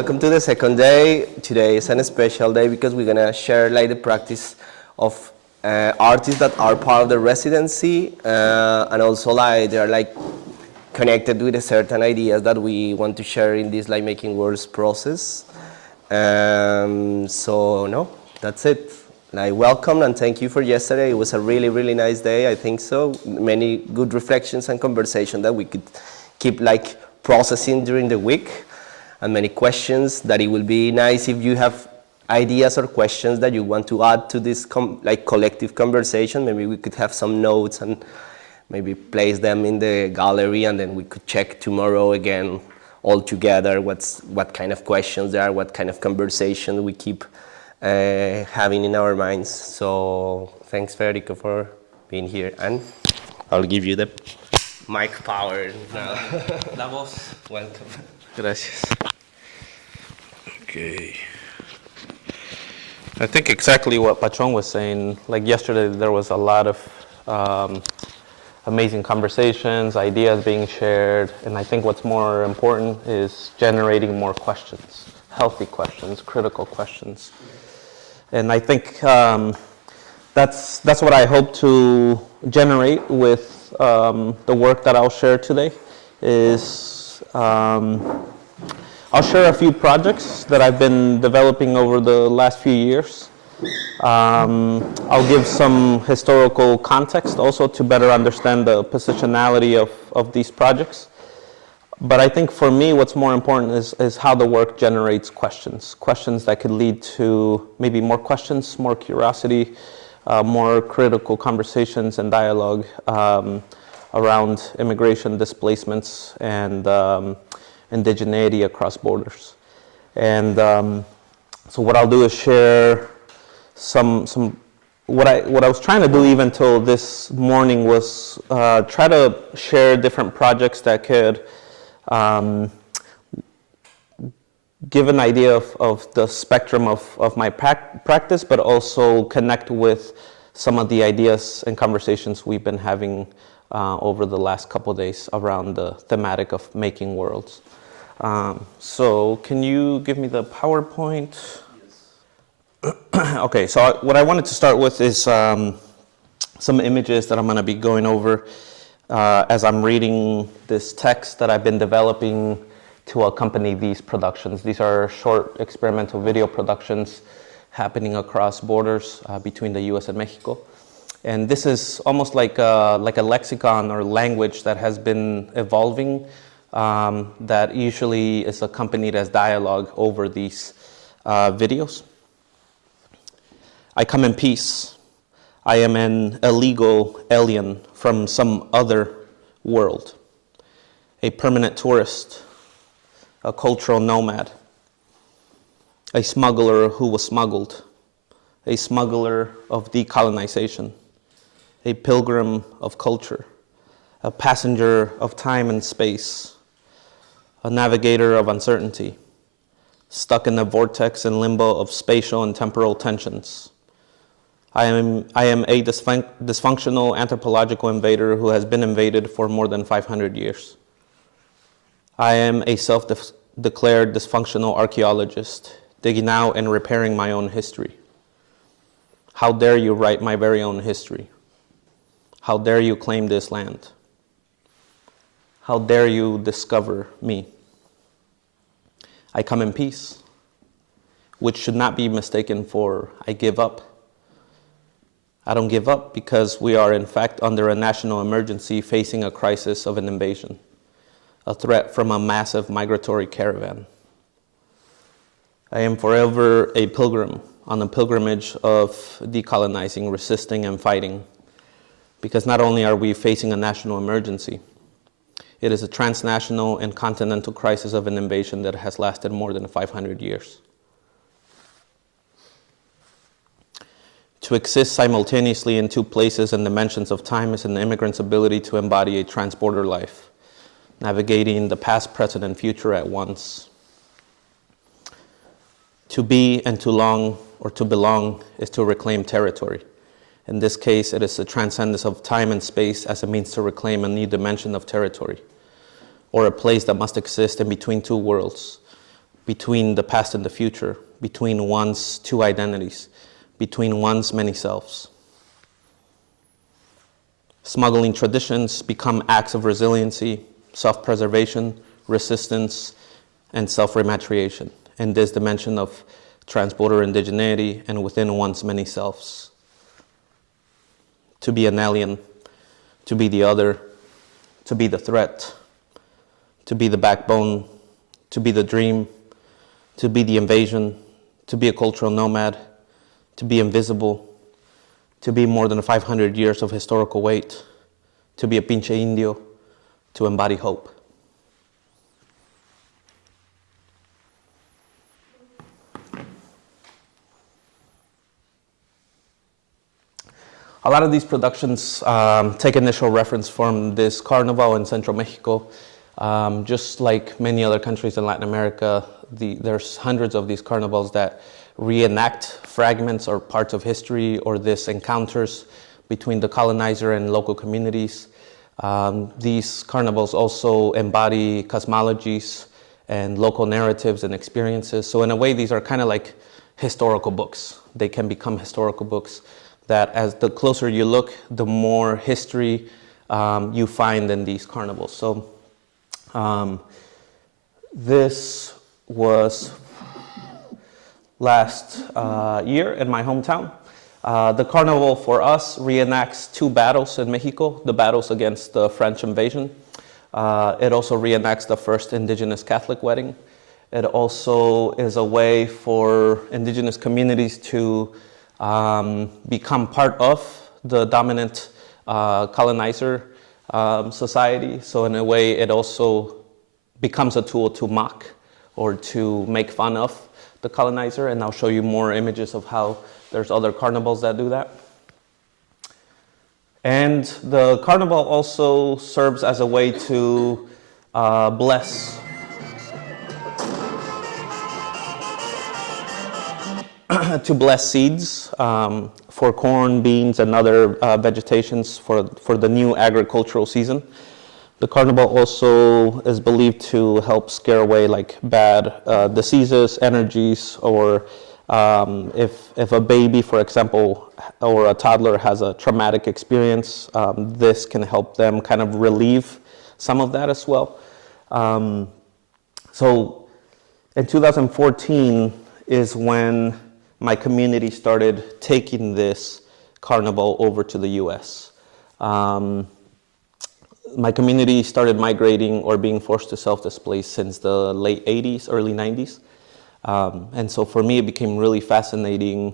Welcome to the second day. Today is a special day because we're gonna share like the practice of artists that are part of the residency and also like they are like connected with a certain ideas that we want to share in this like making words process. So no, that's it. Like welcome and thank you for yesterday. It was a really nice day. I think so. Many good reflections and conversation that we could keep like processing during the week. And many questions that it will be nice if you have ideas or questions that you want to add to this like collective conversation. Maybe we could have some notes and maybe place them in the gallery, and then we could check tomorrow again all together what kind of questions there are, what kind of conversation we keep having in our minds. So thanks, Federico, for being here, and I'll give you the mic power now. La voz. Welcome. Gracias. Okay. I think exactly what Patron was saying. Like yesterday, there was a lot of amazing conversations, ideas being shared, and I think what's more important is generating more questions, healthy questions, critical questions. And I think that's what I hope to generate with the work that I'll share today. I'll share a few projects that I've been developing over the last few years. I'll give some historical context also to better understand the positionality of these projects. But I think for me what's more important is how the work generates questions that could lead to maybe more questions, more curiosity, more critical conversations and dialogue around immigration, displacements, and indigeneity across borders. And so what I'll do is share some what I was trying to do even till this morning was try to share different projects that could give an idea of the spectrum of my practice, but also connect with some of the ideas and conversations we've been having over the last couple of days around the thematic of making worlds. So can you give me the PowerPoint? Yes. Okay, so what I wanted to start with is some images that I'm going to be going over as I'm reading this text that I've been developing to accompany these productions. These are short experimental video productions happening across borders between the US and Mexico. And this is almost like a lexicon or language that has been evolving that usually is accompanied as dialogue over these videos. I come in peace. I am an illegal alien from some other world, a permanent tourist, a cultural nomad, a smuggler who was smuggled, a smuggler of decolonization, a pilgrim of culture, a passenger of time and space, a navigator of uncertainty, stuck in the vortex and limbo of spatial and temporal tensions. I am a dysfunctional anthropological invader who has been invaded for more than 500 years. I am a self-declared dysfunctional archaeologist, digging out and repairing my own history. How dare you write my very own history? How dare you claim this land? How dare you discover me? I come in peace, which should not be mistaken for I give up. I don't give up because we are in fact under a national emergency facing a crisis of an invasion, a threat from a massive migratory caravan. I am forever a pilgrim on a pilgrimage of decolonizing, resisting, and fighting, because not only are we facing a national emergency, it is a transnational and continental crisis of an invasion that has lasted more than 500 years. To exist simultaneously in two places and dimensions of time is an immigrant's ability to embody a transborder life, navigating the past, present, and future at once. To be and to long or to belong is to reclaim territory. In this case, it is the transcendence of time and space as a means to reclaim a new dimension of territory, or a place that must exist in between two worlds, between the past and the future, between one's two identities, between one's many selves. Smuggling traditions become acts of resiliency, self-preservation, resistance, and self-rematriation in this dimension of transborder indigeneity and within one's many selves. To be an alien, to be the other, to be the threat, to be the backbone, to be the dream, to be the invasion, to be a cultural nomad, to be invisible, to be more than 500 years of historical weight, to be a pinche indio, to embody hope. A lot of these productions take initial reference from this carnival in Central Mexico. Just like many other countries in Latin America, there's hundreds of these carnivals that reenact fragments or parts of history or these encounters between the colonizer and local communities. These carnivals also embody cosmologies and local narratives and experiences. So in a way, these are kind of like historical books. They can become historical books that as the closer you look, the more history you find in these carnivals. So this was last year in my hometown. The carnival for us reenacts two battles in Mexico, the battles against the French invasion. It also reenacts the first indigenous Catholic wedding. It also is a way for indigenous communities to become part of the dominant colonizer society. So in a way, it also becomes a tool to mock or to make fun of the colonizer. And I'll show you more images of how there's other carnivals that do that. And the carnival also serves as a way to bless to bless seeds for corn, beans, and other vegetations for the new agricultural season. The carnival also is believed to help scare away like bad diseases, energies, or if a baby, for example, or a toddler has a traumatic experience, this can help them kind of relieve some of that as well. So in 2014 is when my community started taking this carnival over to the US. My community started migrating or being forced to self-displace since the late 80s, early 90s. And so for me, it became really fascinating.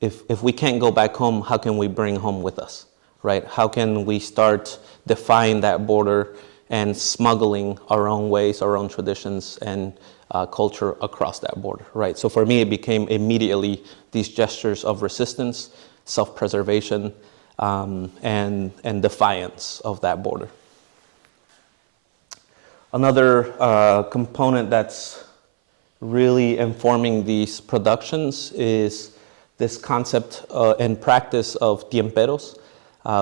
If we can't go back home, how can we bring home with us, right? How can we start defying that border and smuggling our own ways, our own traditions, and culture across that border, right? So for me, it became immediately these gestures of resistance, self-preservation, and defiance of that border. Another component that's really informing these productions is this concept and practice of tiemperos,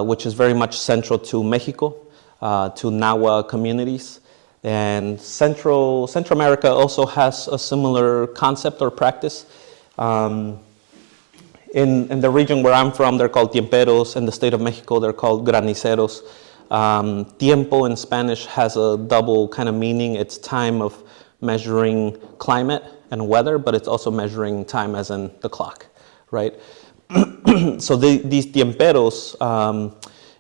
which is very much central to Mexico, to Nahua communities. And Central America also has a similar concept or practice. In the region where I'm from, they're called tiemperos. In the state of Mexico, they're called graniceros. Tiempo in Spanish has a double kind of meaning. It's time of measuring climate and weather, but it's also measuring time as in the clock, right? So these tiemperos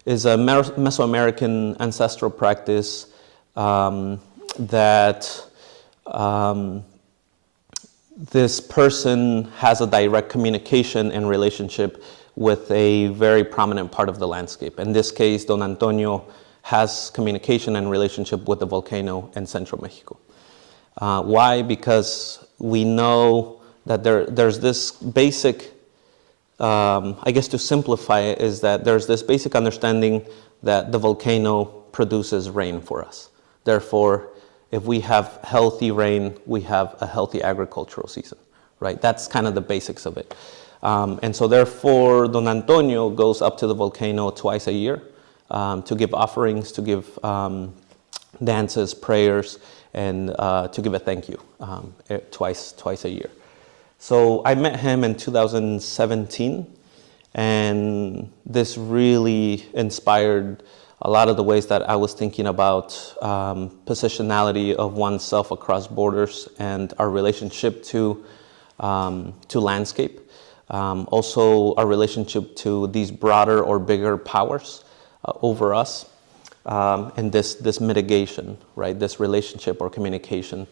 is a Mesoamerican ancestral practice that this person has a direct communication and relationship with a very prominent part of the landscape. In this case, Don Antonio has communication and relationship with the volcano in Central Mexico. Why? Because we know that there's this basic, I guess to simplify it, is that there's this basic understanding that the volcano produces rain for us. Therefore, if we have healthy rain, we have a healthy agricultural season, right? That's kind of the basics of it. And so therefore, Don Antonio goes up to the volcano twice a year to give offerings, to give dances, prayers, and to give a thank you twice a year. So I met him in 2017, and this really inspired a lot of the ways that I was thinking about positionality of oneself across borders and our relationship to landscape. Also our relationship to these broader or bigger powers over us, and this mitigation, right? This relationship or communication,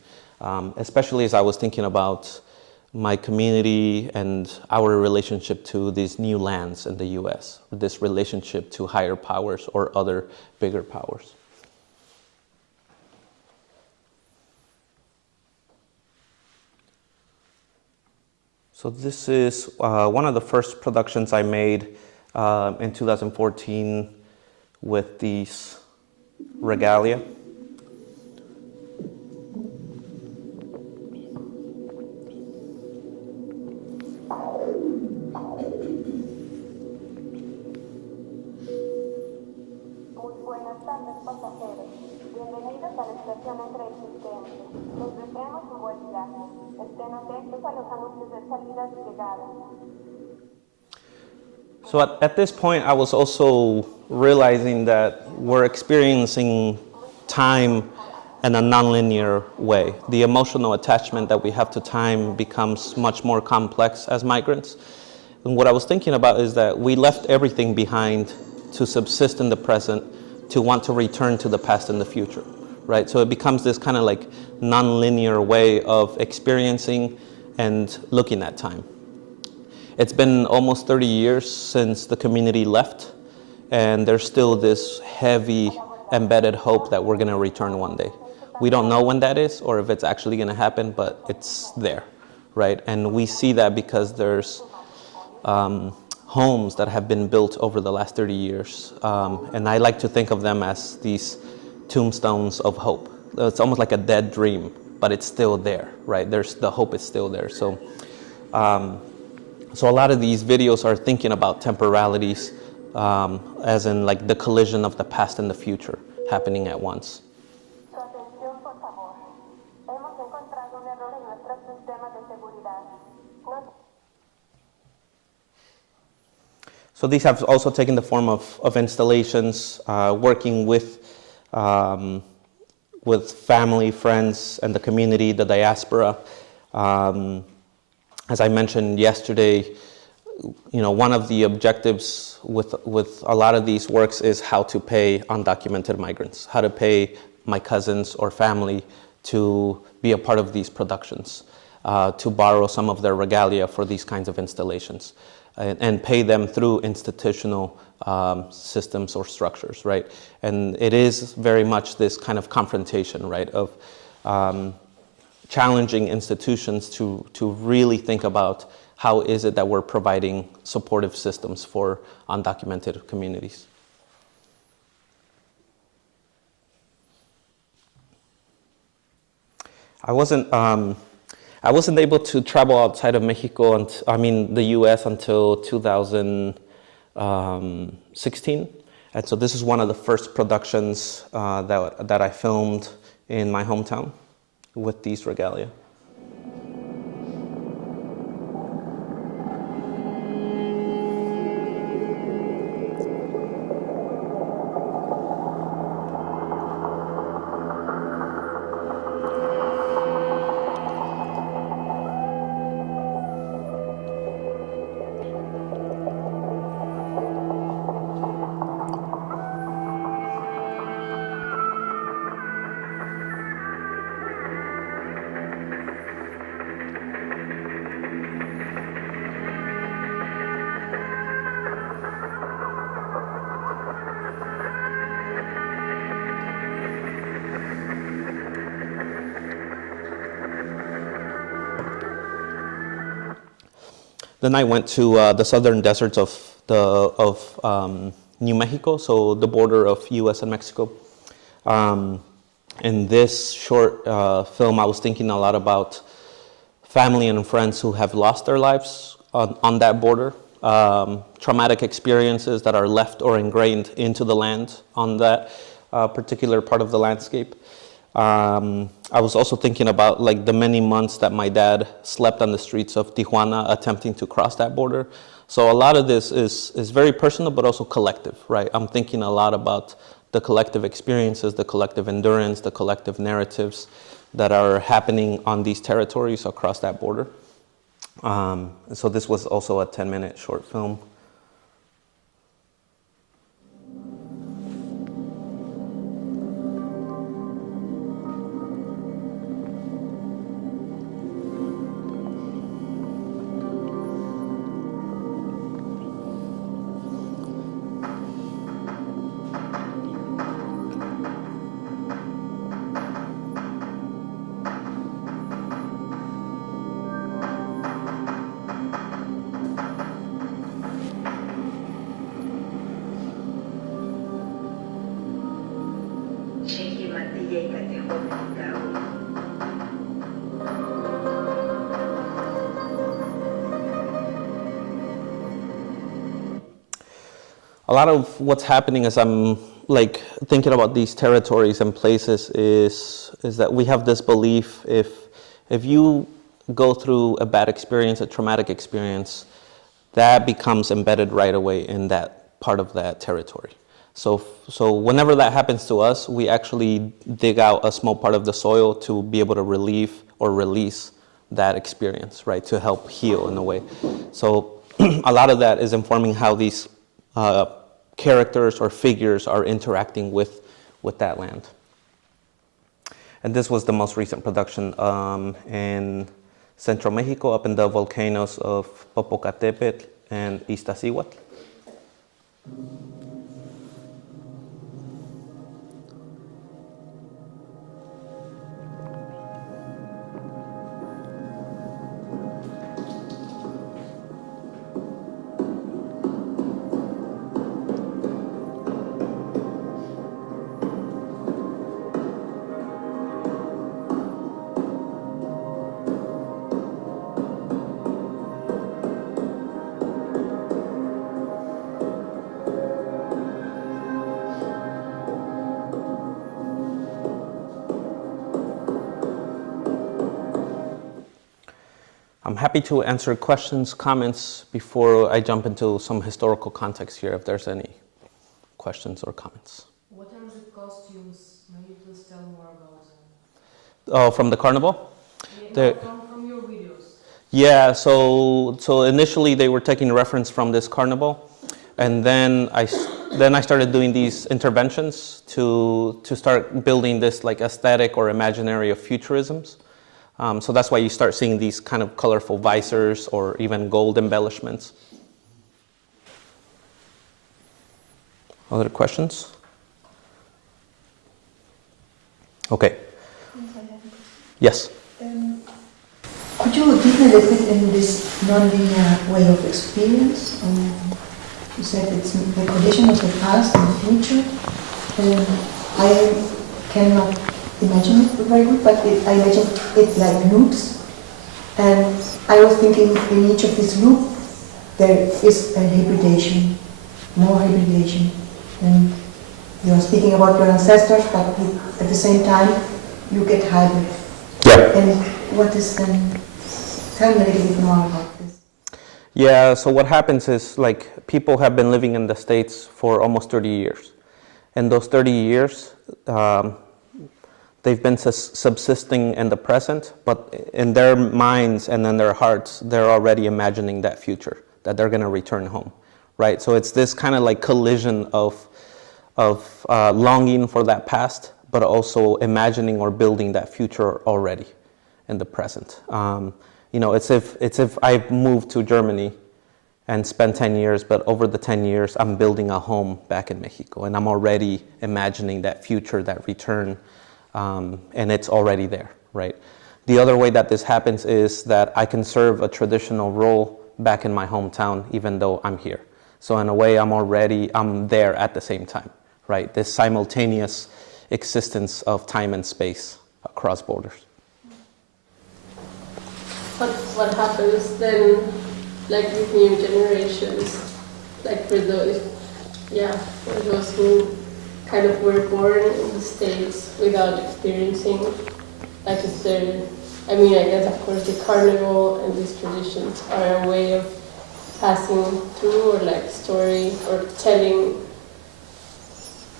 especially as I was thinking about my community and our relationship to these new lands in the U.S., this relationship to higher powers or other bigger powers. So this is one of the first productions I made in 2014 with these regalia. Bienvenidos a la estación entre existentes. Les deseamos un buen viaje. Estén atentos a los anuncios de salidas y llegadas. So at this point, I was also realizing that we're experiencing time in a nonlinear way. The emotional attachment that we have to time becomes much more complex as migrants. And what I was thinking about is that we left everything behind to subsist in the present, to want to return to the past and the future, right? So it becomes this kind of like non-linear way of experiencing and looking at time. It's been almost 30 years since the community left, and there's still this heavy embedded hope that we're gonna return one day. We don't know when that is or if it's actually gonna happen, but it's there, right? And we see that because there's homes that have been built over the last 30 years. And I like to think of them as these tombstones of hope. It's almost like a dead dream, but it's still there, right? The hope is still there. So a lot of these videos are thinking about temporalities, as in like the collision of the past and the future happening at once. Su atención, por favor. Hemos encontrado un error en nuestros sistemas de seguridad. So these have also taken the form of installations, working with family, friends, and the community, the diaspora. As I mentioned yesterday, one of the objectives with a lot of these works is how to pay undocumented migrants, how to pay my cousins or family to be a part of these productions, to borrow some of their regalia for these kinds of installations. And pay them through institutional systems or structures, right? And it is very much this kind of confrontation, right, of challenging institutions to really think about how is it that we're providing supportive systems for undocumented communities. I wasn't able to travel outside of Mexico, the U.S. until 2016. And so this is one of the first productions that I filmed in my hometown with these regalia. Then I went to the southern deserts of New Mexico, so the border of U.S. and Mexico. In this short film, I was thinking a lot about family and friends who have lost their lives on that border, traumatic experiences that are left or ingrained into the land on that, particular part of the landscape. I was also thinking about like the many months that my dad slept on the streets of Tijuana attempting to cross that border. So a lot of this is very personal, but also collective, right? I'm thinking a lot about the collective experiences, the collective endurance, the collective narratives that are happening on these territories across that border. So this was also a 10-minute short film. A lot of what's happening as I'm like thinking about these territories and places is that we have this belief if you go through a bad experience, a traumatic experience, that becomes embedded right away in that part of that territory. So whenever that happens to us, we actually dig out a small part of the soil to be able to relieve or release that experience, right? To help heal in a way. So a lot of that is informing how these characters or figures are interacting with that land. And this was the most recent production in Central Mexico, up in the volcanoes of Popocatépetl and Iztaccíhuatl. I'm happy to answer questions, comments before I jump into some historical context here, if there's any questions or comments. What are the costumes? May you please tell more about them? Oh, from the carnival? Yeah, from your videos. Yeah, so initially they were taking reference from this carnival, and then I started doing these interventions to start building this like aesthetic or imaginary of futurisms. So that's why you start seeing these kind of colorful visors or even gold embellishments. Other questions? Okay. Yes. Could you dig a little bit in this non-linear way of experience? You said it's the condition of the past and the future. I cannot imagine it very good, but I imagine it like loops. And I was thinking in each of these loops there is a hybridation, more hybridation. And you are speaking about your ancestors, but at the same time you get hybrid. Yeah. And what is then? Tell me a little bit more about this. Yeah, so what happens is like people have been living in the States for almost 30 years. And those 30 years, they've been subsisting in the present, but in their minds and in their hearts, they're already imagining that future, that they're going to return home, right? So it's this kind of like collision of longing for that past, but also imagining or building that future already in the present. It's if I moved to Germany and spent 10 years, but over the 10 years, I'm building a home back in Mexico, and I'm already imagining that future, that return. And it's already there, right? The other way that this happens is that I can serve a traditional role back in my hometown, even though I'm here. So in a way, I'm there at the same time, right? This simultaneous existence of time and space across borders. What happens then, like with new generations, like for those who kind of were born in the States without experiencing, like if they're, I mean, I guess of course the carnival and these traditions are a way of passing through, or like story, or telling,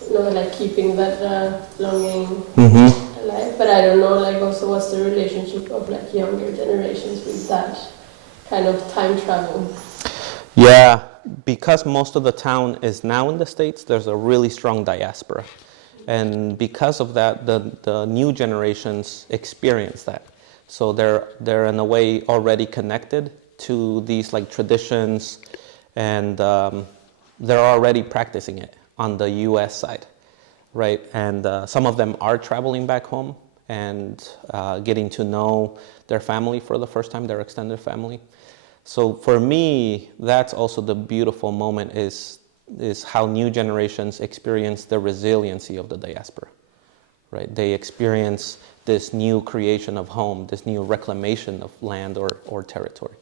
you know, like keeping that longing alive. But I don't know, like also what's the relationship of like younger generations with that kind of time travel. Yeah, because most of the town is now in the States, there's a really strong diaspora. And because of that, the new generations experience that. So they're in a way already connected to these like traditions, and they're already practicing it on the US side, right? And some of them are traveling back home and getting to know their family for the first time, their extended family. So for me, that's also the beautiful moment is how new generations experience the resiliency of the diaspora, right? They experience this new creation of home, this new reclamation of land or territory.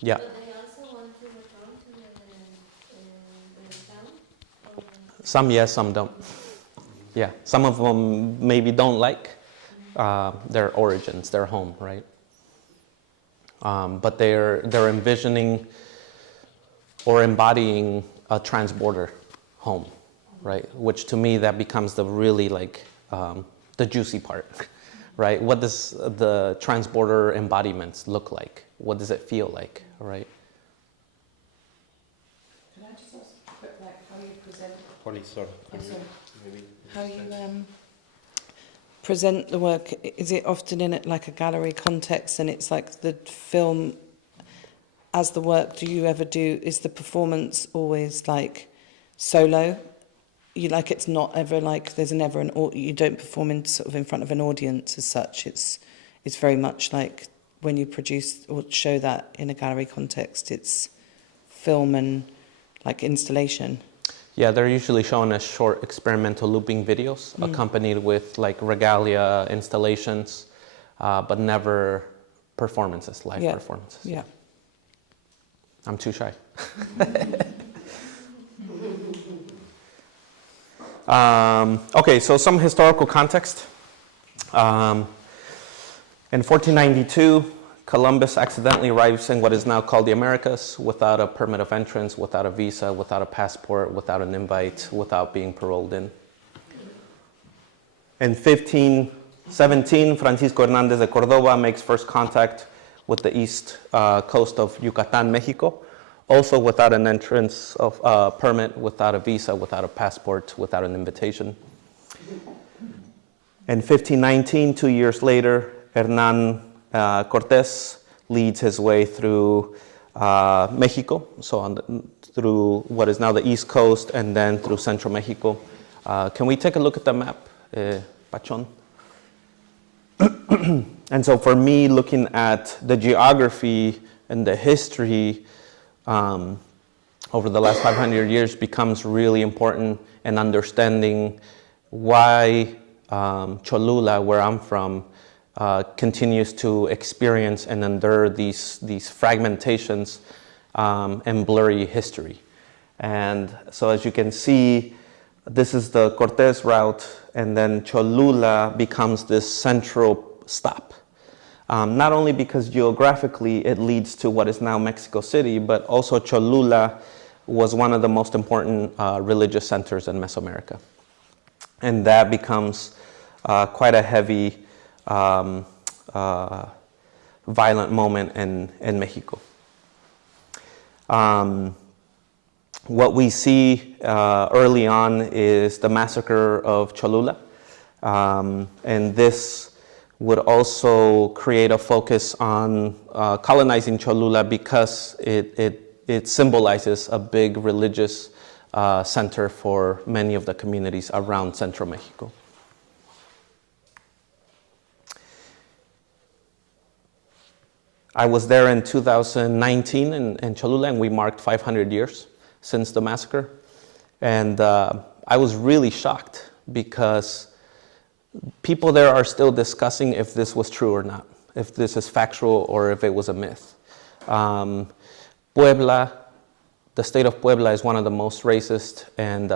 Yeah. But they also want to return to the town? Or Some yes, some don't. Yeah, some of them maybe don't like their origins, their home, right? But they're envisioning or embodying a transborder home, right? Which to me, that becomes the really like the juicy part, right? What does the transborder embodiments look like? What does it feel like, right? Can I just ask, like, how you present? Sorry. I'm sorry. How you present the work? Is it often in like a gallery context, and it's like the film as the work? Do you ever do? Is the performance always like solo? You like it's not ever like there's never an you don't perform in sort of in front of an audience as such. It's very much like when you produce or show that in a gallery context, it's film and like installation. Yeah, they're usually shown as short experimental looping videos accompanied with like regalia installations, but never performances, live performances. Yeah. I'm too shy. Okay, so some historical context. In 1492, Columbus accidentally arrives in what is now called the Americas without a permit of entrance, without a visa, without a passport, without an invite, without being paroled in. In 1517, Francisco Hernández de Córdoba makes first contact with the east coast of Yucatan, Mexico, also without an entrance of permit, without a visa, without a passport, without an invitation. In 1519, 2 years later, Hernán Cortés leads his way through Mexico, so through what is now the East Coast, and then through Central Mexico. Can we take a look at the map, Pachon? And so for me, looking at the geography and the history over the last 500 years becomes really important in understanding why Cholula, where I'm from, continues to experience and endure these fragmentations and blurry history. And so as you can see, this is the Cortés route, and then Cholula becomes this central stop. Not only because geographically it leads to what is now Mexico City, but also Cholula was one of the most important religious centers in Mesoamerica. And that becomes quite a heavy violent moment in Mexico. What we see early on is the massacre of Cholula, and this would also create a focus on colonizing Cholula because it symbolizes a big religious center for many of the communities around Central Mexico. I was there in 2019 in Cholula, and we marked 500 years since the massacre. And I was really shocked because people there are still discussing if this was true or not, if this is factual or if it was a myth. Puebla the state of Puebla is one of the most racist and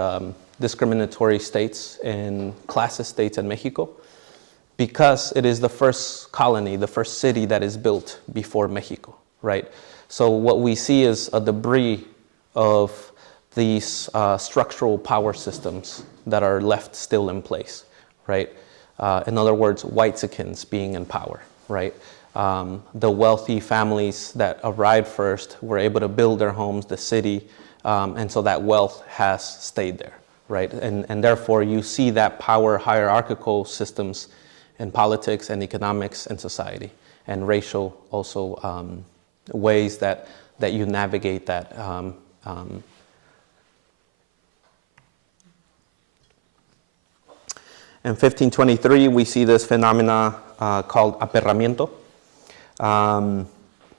discriminatory states and classist states in Mexico, because it is the first colony, the first city that is built before Mexico, right? So what we see is a debris of these structural power systems that are left still in place, right? In other words, Whitexicans being in power, right? The wealthy families that arrived first were able to build their homes, the city, and so that wealth has stayed there, right? And therefore you see that power hierarchical systems in politics and economics and society, and racial also ways that you navigate that. In 1523, we see this phenomena called aperramiento.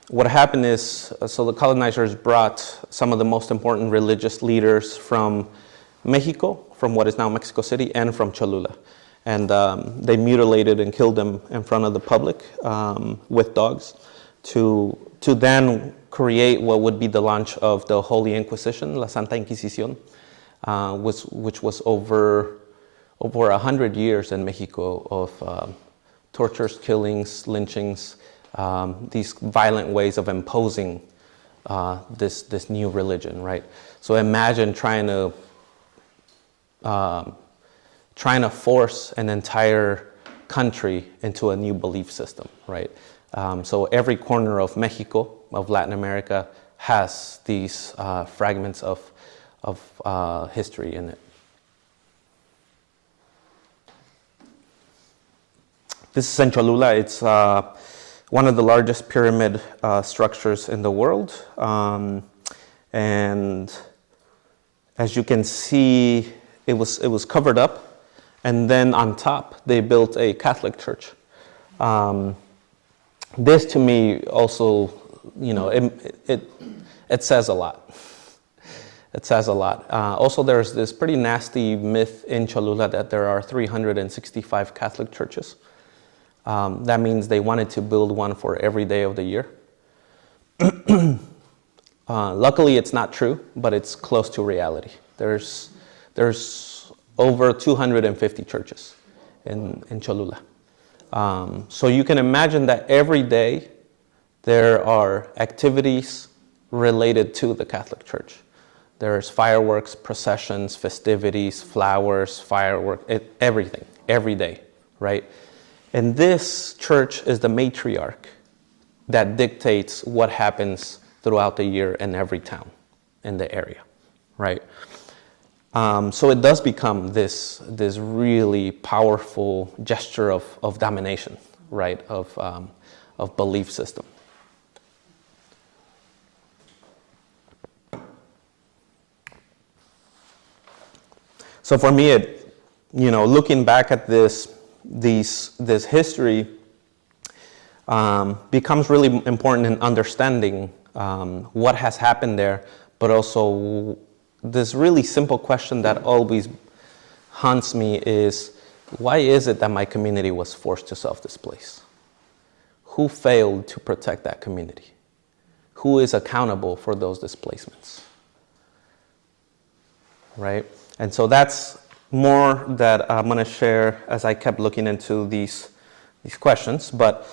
What happened is, so the colonizers brought some of the most important religious leaders from Mexico, from what is now Mexico City, and from Cholula. And they mutilated and killed them in front of the public with dogs to then create what would be the launch of the Holy Inquisition, La Santa Inquisición, which was over 100 years in Mexico of tortures, killings, lynchings, these violent ways of imposing this new religion, right? So imagine trying to force an entire country into a new belief system, right? So every corner of Mexico, of Latin America, has these fragments of history in it. This is in Cholula. It's one of the largest pyramid structures in the world. And as you can see, it was covered up. And then on top, they built a Catholic church. This to me also, it says a lot. It says a lot. Also, there's this pretty nasty myth in Cholula that there are 365 Catholic churches. That means they wanted to build one for every day of the year. Luckily, it's not true, but it's close to reality. There's over 250 churches in Cholula. So you can imagine that every day there are activities related to the Catholic Church. There's fireworks, processions, festivities, flowers, everything, every day, right? And this church is the matriarch that dictates what happens throughout the year in every town in the area, right? So it does become this really powerful gesture of domination, right? Of belief system. So for me, looking back at this history becomes really important in understanding what has happened there, but also this really simple question that always haunts me is, why is it that my community was forced to self-displace? Who failed to protect that community? Who is accountable for those displacements? Right? And so that's more that I'm going to share as I kept looking into these questions. But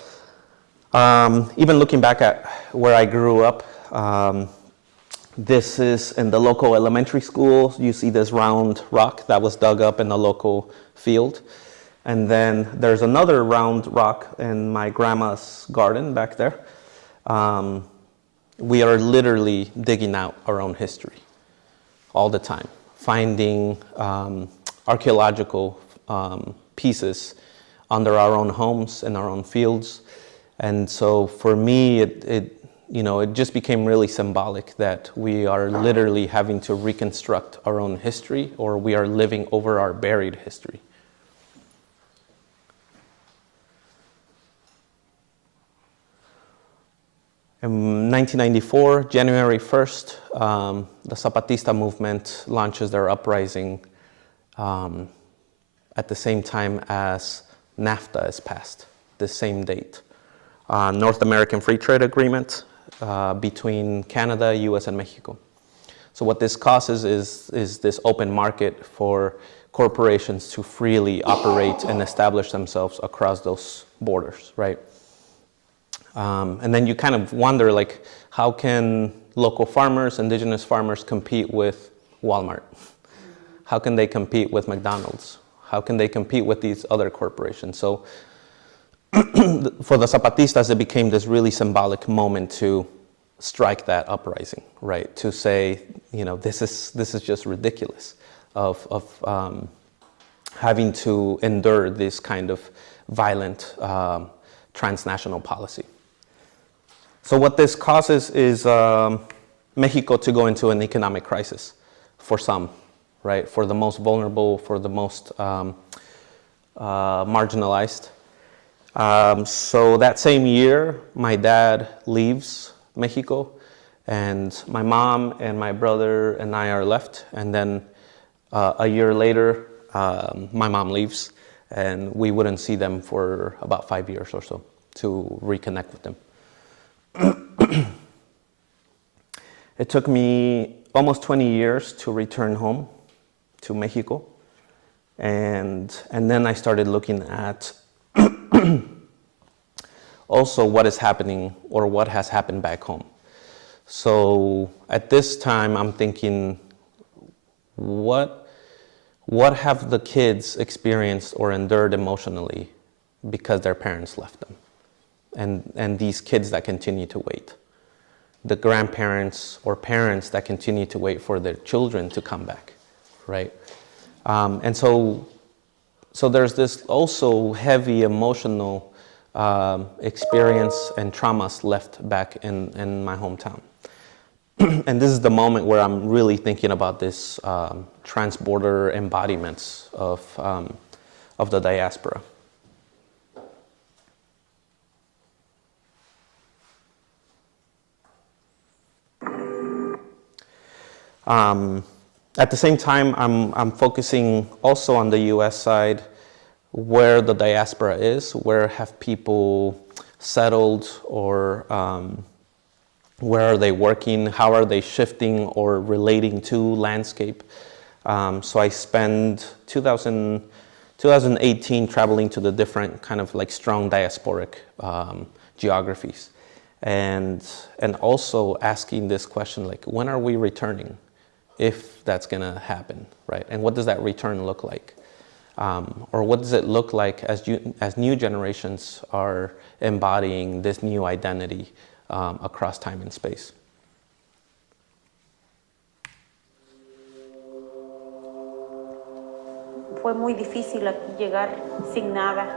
even looking back at where I grew up, this is in the local elementary school. You see this round rock that was dug up in the local field. And then there's another round rock in my grandma's garden back there. We are literally digging out our own history all the time, finding archaeological pieces under our own homes and our own fields. And so for me, it just became really symbolic that we are literally having to reconstruct our own history, or we are living over our buried history. In 1994, January 1st, the Zapatista movement launches their uprising at the same time as NAFTA is passed, the same date. North American Free Trade Agreement between Canada, US, and Mexico. So what this causes is this open market for corporations to freely operate and establish themselves across those borders, right? And then you kind of wonder, like, how can local farmers, indigenous farmers, compete with Walmart? How can they compete with McDonald's? How can they compete with these other corporations? So for the Zapatistas, it became this really symbolic moment to strike that uprising, right? To say, you know, this is just ridiculous of having to endure this kind of violent transnational policy. So what this causes is Mexico to go into an economic crisis for some, right? For the most vulnerable, for the most marginalized. So that same year, my dad leaves Mexico, and my mom and my brother and I are left. And then a year later, my mom leaves, and we wouldn't see them for about 5 years or so to reconnect with them. It took me almost 20 years to return home to Mexico. And then I started looking at also what is happening or what has happened back home. So at this time, I'm thinking, what have the kids experienced or endured emotionally because their parents left them? And these kids that continue to wait. The grandparents or parents that continue to wait for their children to come back, right? And so there's this also heavy emotional experience and traumas left back in my hometown. And this is the moment where I'm really thinking about this trans-border embodiments of the diaspora. At the same time, I'm focusing also on the U.S. side, where the diaspora is, where have people settled, or where are they working, how are they shifting or relating to landscape. So I spent 2018 traveling to the different kind of like strong diasporic geographies, and also asking this question, like, when are we returning? If that's gonna happen, right? And what does that return look like? Or what does it look like as new generations are embodying this new identity across time and space? Fue muy difícil aquí llegar sin nada.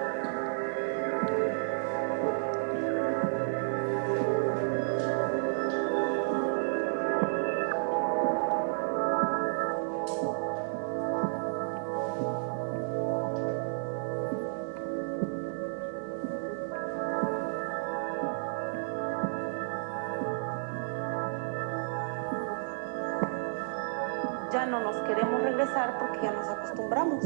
Ya no nos queremos regresar porque ya nos acostumbramos.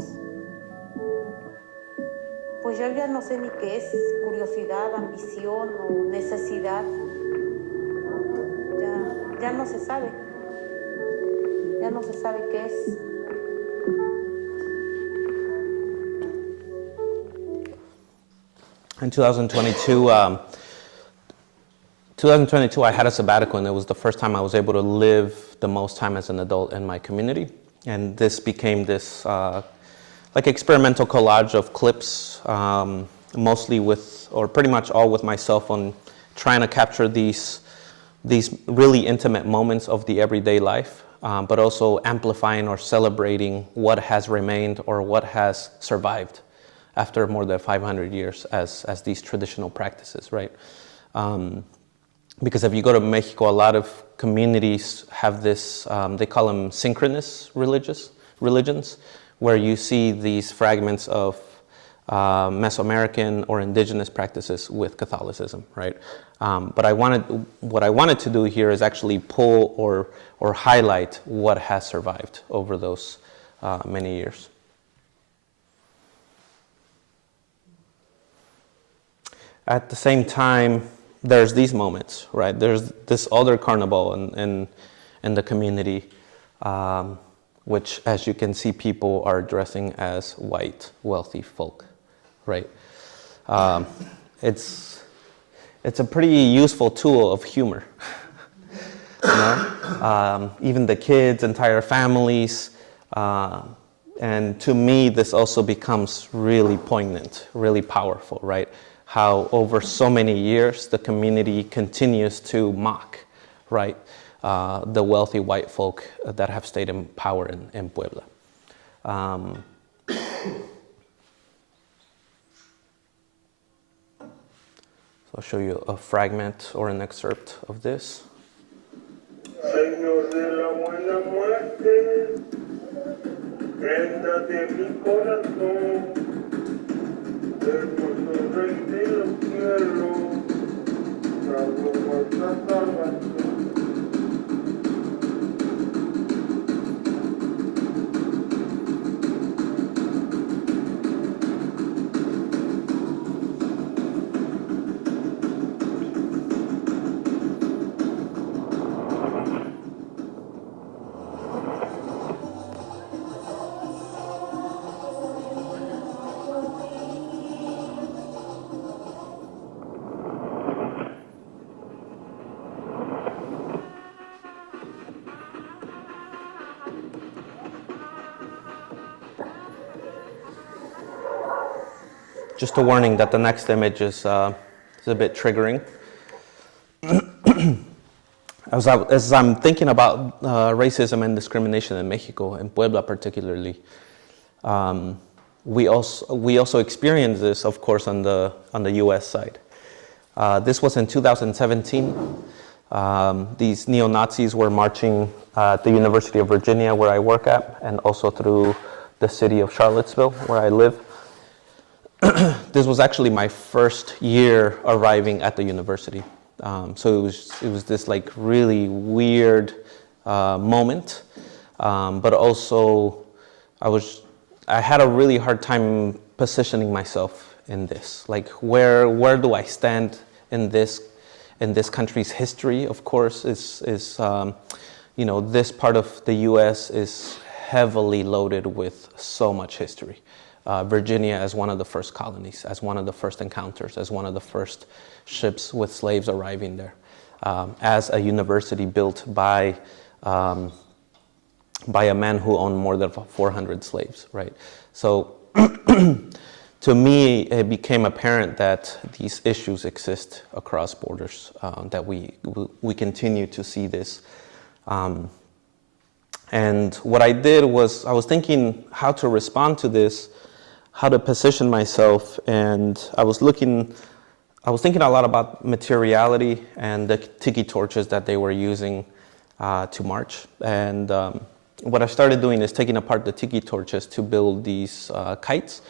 Pues yo ya no sé ni qué es curiosidad, ambición o necesidad. Ya no se sabe. Ya no se sabe qué es. In 2022, I had a sabbatical, and it was the first time I was able to live the most time as an adult in my community. And this became this like experimental collage of clips, mostly with, or pretty much all with my cell phone, trying to capture these really intimate moments of the everyday life, but also amplifying or celebrating what has remained or what has survived after more than 500 years as these traditional practices, right? Because if you go to Mexico, a lot of communities have this, they call them synchronous religions, where you see these fragments of Mesoamerican or indigenous practices with Catholicism, right? But what I wanted to do here is actually pull or highlight what has survived over those many years. At the same time, there's these moments, right? There's this other carnival in the community which, as you can see, people are dressing as white, wealthy folk, right? It's a pretty useful tool of humor. You know? Even the kids, entire families, and to me, this also becomes really poignant, really powerful, right? How over so many years, the community continues to mock, right? The wealthy white folk that have stayed in power in Puebla. So I'll show you a fragment or an excerpt of this. Señor de la buena muerte, prenda de mi corazón, hermoso rey de los cielos, salvo nuestra salvación. Just a warning that the next image is a bit triggering. As I'm thinking about racism and discrimination in Mexico, in Puebla particularly, we also experienced this, of course, on the U.S. side. This was in 2017. These neo-Nazis were marching at the University of Virginia, where I work at, and also through the city of Charlottesville, where I live. This was actually my first year arriving at the university. So it was this like really weird moment, but also I had a really hard time positioning myself in this. Like where do I stand in this country's history? Of course, is you know, this part of the U.S. is heavily loaded with so much history. Virginia as one of the first colonies, as one of the first encounters, as one of the first ships with slaves arriving there, as a university built by a man who owned more than 400 slaves, right? So to me, it became apparent that these issues exist across borders, that we continue to see this. And what I did was, I was thinking how to respond to this, how to position myself, and I was thinking a lot about materiality and the tiki torches that they were using to march. And what I started doing is taking apart the tiki torches to build these kites,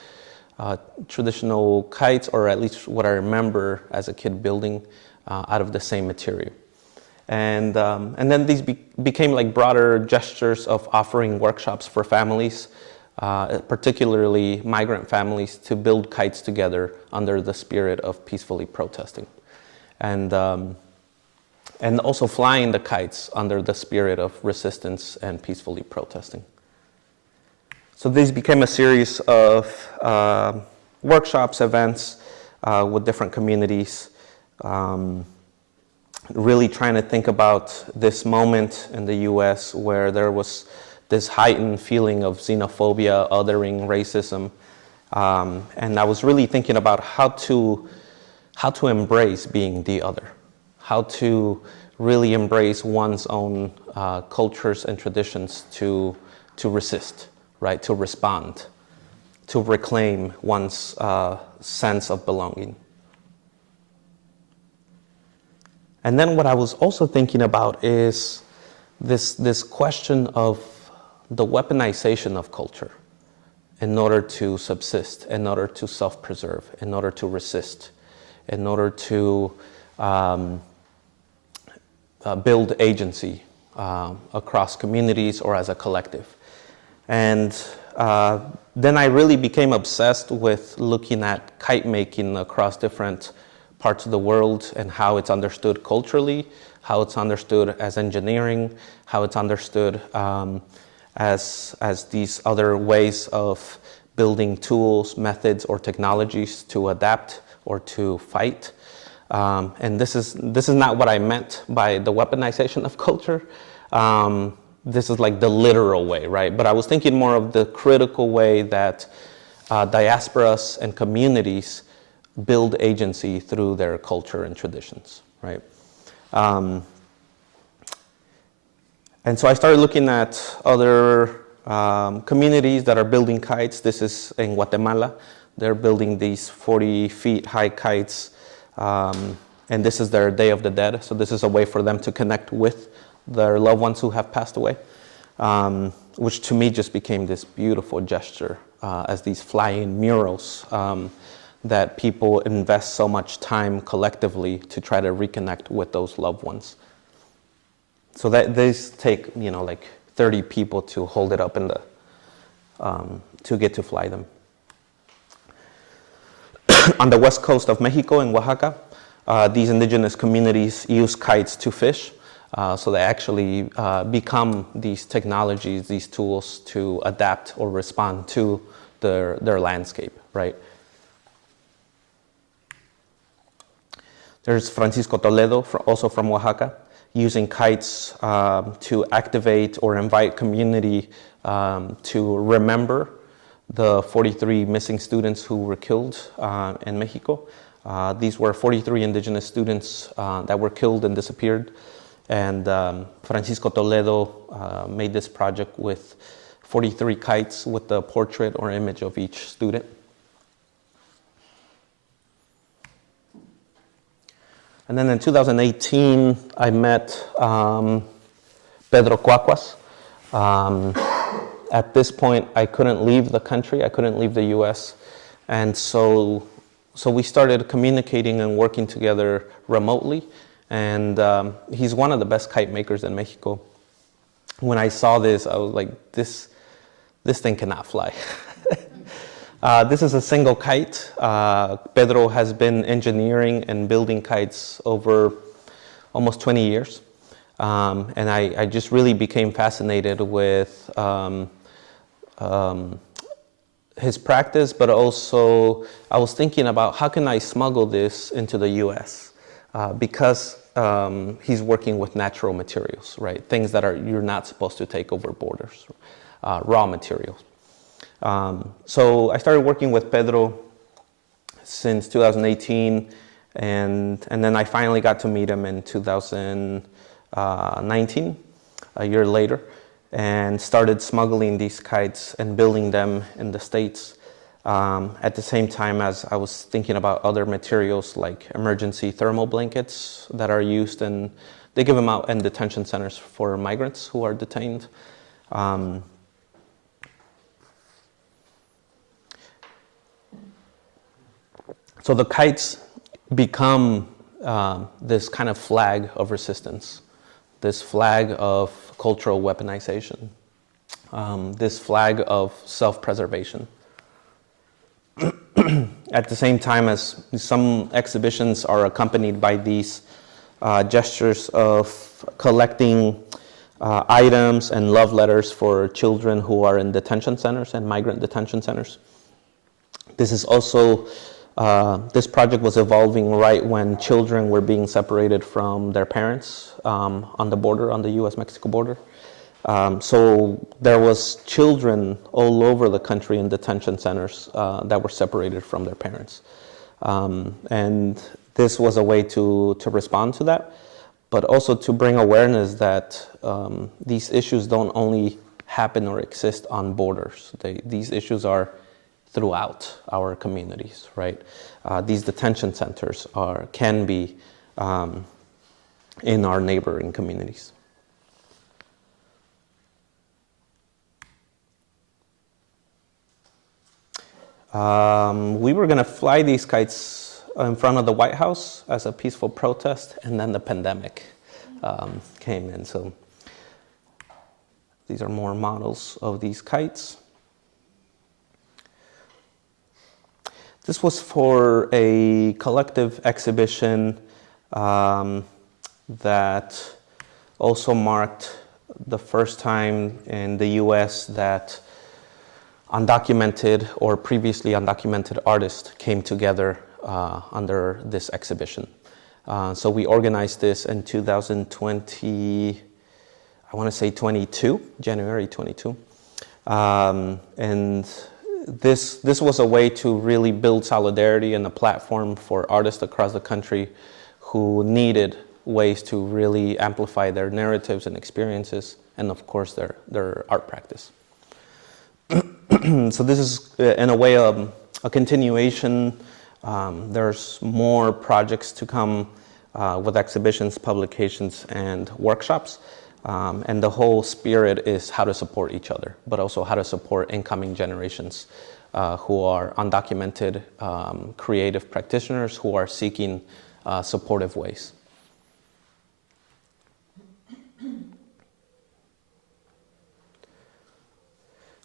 traditional kites, or at least what I remember as a kid building out of the same material. And then these became like broader gestures of offering workshops for families, particularly migrant families, to build kites together under the spirit of peacefully protesting. And also flying the kites under the spirit of resistance and peacefully protesting. So these became a series of workshops, events with different communities, really trying to think about this moment in the US where there was this heightened feeling of xenophobia, othering, racism. And I was really thinking about how to embrace being the other, how to really embrace one's own cultures and traditions to resist, right? To respond, to reclaim one's sense of belonging. And then what I was also thinking about is this question of the weaponization of culture in order to subsist, in order to self-preserve, in order to resist, in order to build agency across communities or as a collective. And then I really became obsessed with looking at kite making across different parts of the world and how it's understood culturally, how it's understood as engineering, how it's understood as these other ways of building tools, methods, or technologies to adapt or to fight. And this is not what I meant by the weaponization of culture. This is like the literal way, right? But I was thinking more of the critical way that diasporas and communities build agency through their culture and traditions, right? And so I started looking at other communities that are building kites. This is in Guatemala. They're building these 40 feet high kites, and this is their Day of the Dead. So this is a way for them to connect with their loved ones who have passed away, which to me just became this beautiful gesture as these flying murals that people invest so much time collectively to try to reconnect with those loved ones. So that these take, like 30 people to hold it up in the, to get to fly them. On the west coast of Mexico, in Oaxaca, these indigenous communities use kites to fish. So they actually become these technologies, these tools to adapt or respond to their landscape, right? There's Francisco Toledo, also from Oaxaca, using kites to activate or invite community to remember the 43 missing students who were killed in Mexico. These were 43 indigenous students that were killed and disappeared. And Francisco Toledo made this project with 43 kites with the portrait or image of each student. And then in 2018, I met Pedro Cuatlacuatl. At this point, I couldn't leave the country. I couldn't leave the U.S. And so we started communicating and working together remotely. And he's one of the best kite makers in Mexico. When I saw this, I was like, this thing cannot fly. This is a single kite. Pedro has been engineering and building kites over almost 20 years. And I just really became fascinated with his practice, but also I was thinking about how can I smuggle this into the US? Because he's working with natural materials, right? Things that you're not supposed to take over borders, raw materials. So I started working with Pedro since 2018, and then I finally got to meet him in 2019, a year later, and started smuggling these kites and building them in the States. At the same time as I was thinking about other materials like emergency thermal blankets that are used, and they give them out in detention centers for migrants who are detained. So the kites become this kind of flag of resistance, this flag of cultural weaponization, this flag of self-preservation. At the same time as some exhibitions are accompanied by these gestures of collecting items and love letters for children who are in detention centers and migrant detention centers. This is also, this project was evolving right when children were being separated from their parents on the border, on the US-Mexico border. So there was children all over the country in detention centers that were separated from their parents. And this was a way to respond to that, but also to bring awareness that these issues don't only happen or exist on borders. These issues are throughout our communities, right? These detention centers can be in our neighboring communities. We were going to fly these kites in front of the White House as a peaceful protest, and then the pandemic came in. So these are more models of these kites. This was for a collective exhibition that also marked the first time in the US that undocumented or previously undocumented artists came together under this exhibition. So we organized this in 2020, I want to say 22, January 22. And this was a way to really build solidarity and a platform for artists across the country who needed ways to really amplify their narratives and experiences, and of course their art practice. So this is in a way a continuation. There's more projects to come with exhibitions, publications, and workshops. And the whole spirit is how to support each other, but also how to support incoming generations who are undocumented creative practitioners who are seeking supportive ways.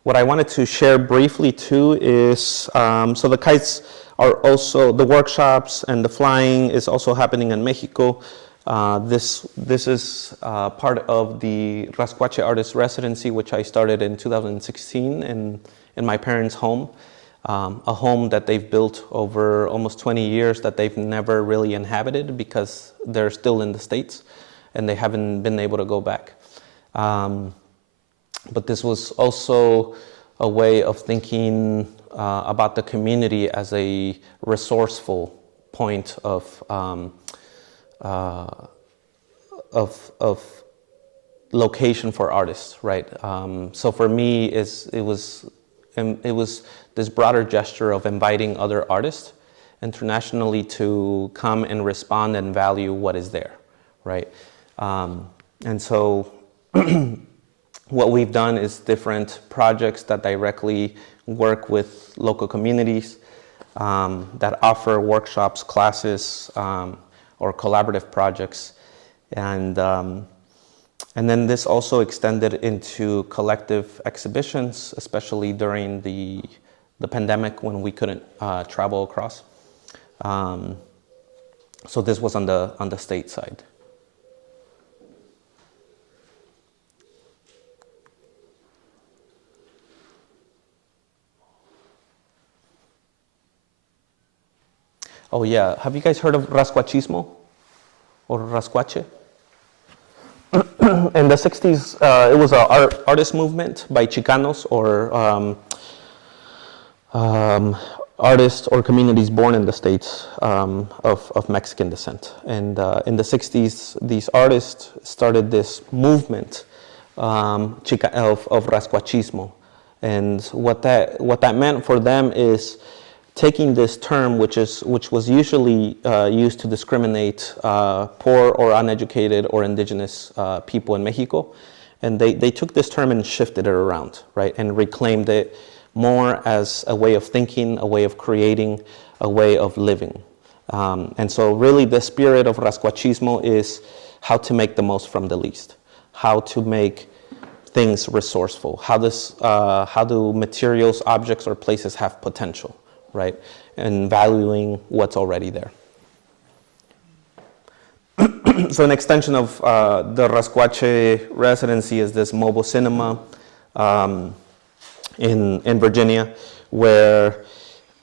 What I wanted to share briefly too is, so the kites are also, the workshops and the flying is also happening in Mexico. This is part of the Rascuache Artist Residency, which I started in 2016 in my parents' home, a home that they've built over almost 20 years that they've never really inhabited because they're still in the States and they haven't been able to go back. But this was also a way of thinking about the community as a resourceful point of location for artists, right? So for me, it was this broader gesture of inviting other artists internationally to come and respond and value what is there, right? And so what we've done is different projects that directly work with local communities, that offer workshops, classes, or collaborative projects. And then this also extended into collective exhibitions, especially during the pandemic when we couldn't travel across. So this was on the state side. Oh yeah, have you guys heard of Rascuachismo or Rascuache? In the 60s, it was an artist movement by Chicanos or artists or communities born in the States of Mexican descent. And in the 60s, these artists started this movement of Rascuachismo. And what that meant for them is taking this term, which was usually used to discriminate poor or uneducated or indigenous people in Mexico, and they took this term and shifted it around, right, and reclaimed it more as a way of thinking, a way of creating, a way of living. And so really the spirit of Rascuachismo is how to make the most from the least, how to make things resourceful, how do materials, objects, or places have potential, right? And valuing what's already there. So an extension of the Rascuache residency is this mobile cinema in Virginia, where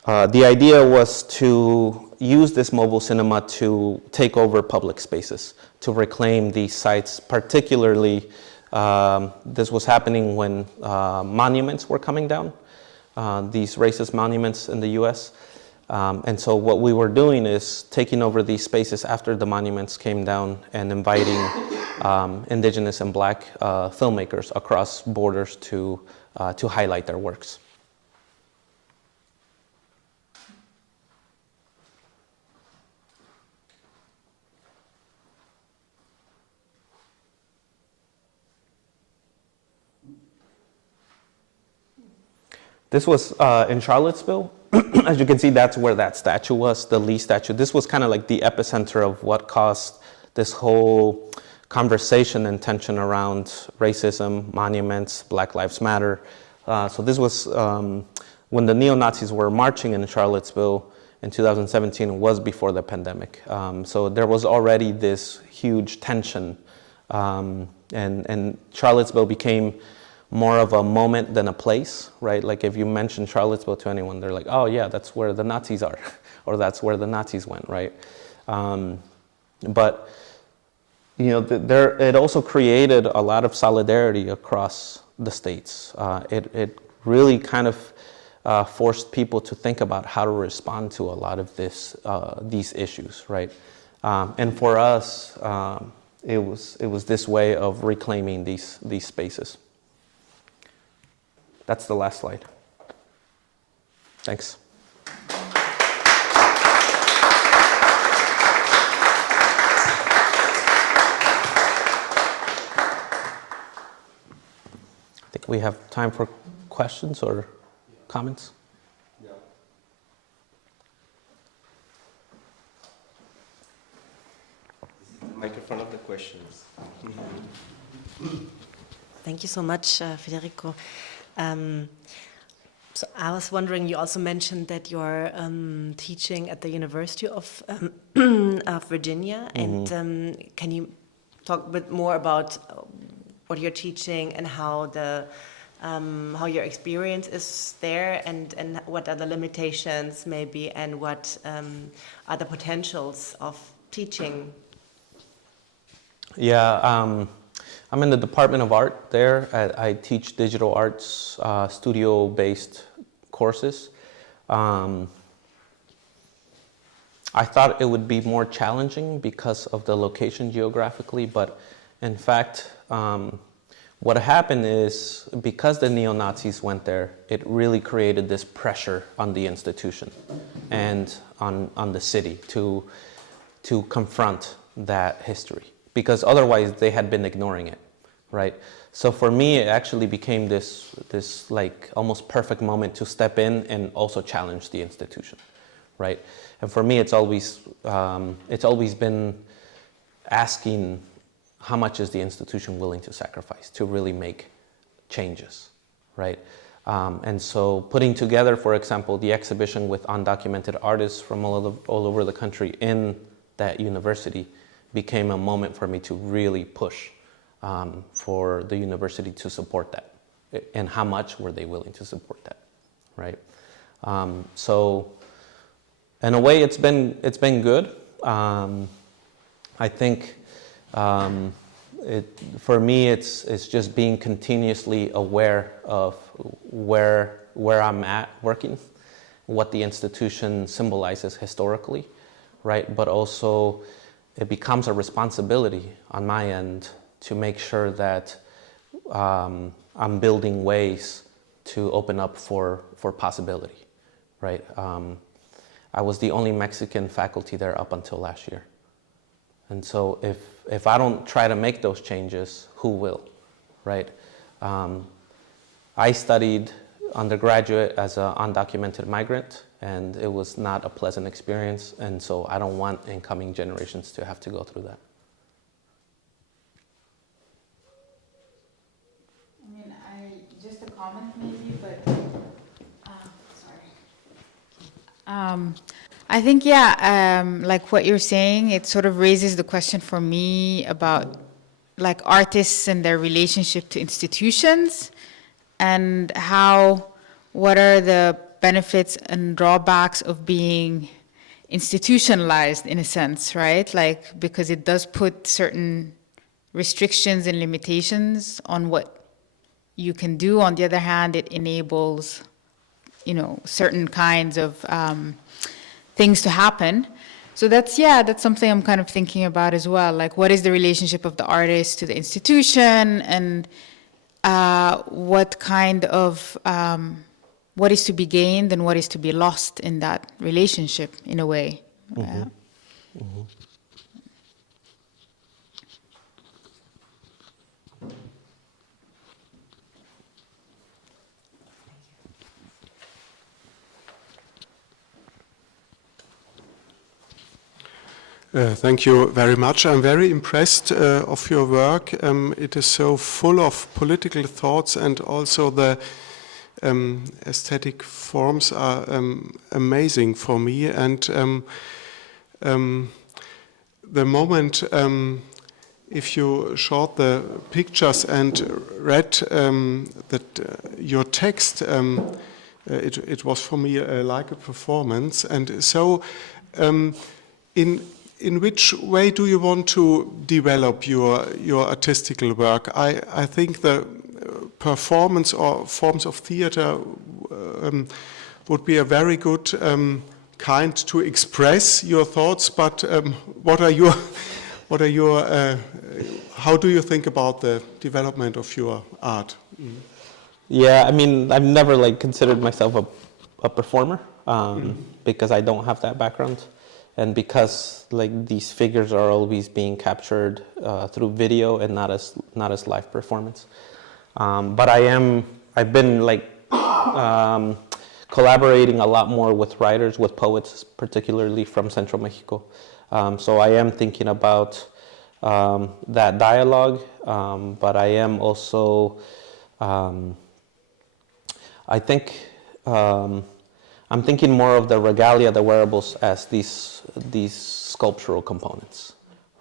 the idea was to use this mobile cinema to take over public spaces, to reclaim these sites. Particularly, this was happening when monuments were coming down. These racist monuments in the US. And so what we were doing is taking over these spaces after the monuments came down and inviting indigenous and black filmmakers across borders to highlight their works. This was in Charlottesville. As you can see, that's where that statue was, the Lee statue. This was kind of like the epicenter of what caused this whole conversation and tension around racism, monuments, Black Lives Matter. So this was when the neo-Nazis were marching in Charlottesville in 2017 was before the pandemic. So there was already this huge tension, and Charlottesville became more of a moment than a place, right? Like if you mention Charlottesville to anyone, they're like, oh yeah, that's where the Nazis are, or that's where the Nazis went, right? But you know, it also created a lot of solidarity across the states. It really kind of forced people to think about how to respond to a lot of these issues, right? And for us, it was this way of reclaiming these spaces. That's the last slide. Thanks. I think we have time for questions or comments. Yeah. This is the microphone of the questions. Thank you so much, Federico. So I was wondering, you also mentioned that you're teaching at the University of Virginia, and can you talk a bit more about what you're teaching and how how your experience is there, and what are the limitations maybe, and what are the potentials of teaching? Yeah, I'm in the Department of Art there. I teach digital arts, studio-based courses. I thought it would be more challenging because of the location geographically, but in fact, what happened is because the neo-Nazis went there, it really created this pressure on the institution and on the city to confront that history, because otherwise they had been ignoring it, right? So for me, it actually became this like almost perfect moment to step in and also challenge the institution, right? And for me, it's always been asking, how much is the institution willing to sacrifice to really make changes, right? And so putting together, for example, the exhibition with undocumented artists from all over the country in that university became a moment for me to really push for the university to support that. And how much were they willing to support that, right? So in a way, it's been good. I think for me, it's just being continuously aware of where I'm at working, what the institution symbolizes historically, right? But also, it becomes a responsibility on my end to make sure that I'm building ways to open up for possibility, right? I was the only Mexican faculty there up until last year. And so if I don't try to make those changes, who will, right? I studied undergraduate as an undocumented migrant, and it was not a pleasant experience, and so I don't want incoming generations to have to go through that. I mean, just a comment maybe, but sorry. I think, yeah, like what you're saying, it sort of raises the question for me about like artists and their relationship to institutions, and what are the benefits and drawbacks of being institutionalized in a sense, right? Like, because it does put certain restrictions and limitations on what you can do. On the other hand, it enables, certain kinds of things to happen. So that's something I'm kind of thinking about as well. Like, what is the relationship of the artist to the institution, and what kind of, what is to be gained and what is to be lost in that relationship, in a way. Mm-hmm. Mm-hmm. Thank you very much. I'm very impressed of your work. It is so full of political thoughts, and also the aesthetic forms are amazing for me. And the moment if you showed the pictures and read your text, it was for me like a performance. And so, in which way do you want to develop your artistical work? I think the performance or forms of theater would be a very good kind to express your thoughts. But what are your how do you think about the development of your art? Yeah, I mean, I've never like considered myself a performer because I don't have that background, and because like these figures are always being captured through video and not as live performance. But I've been like collaborating a lot more with writers, with poets, particularly from Central Mexico. So I am thinking about that dialogue, but I am also, I think, I'm thinking more of the regalia, the wearables, as these sculptural components,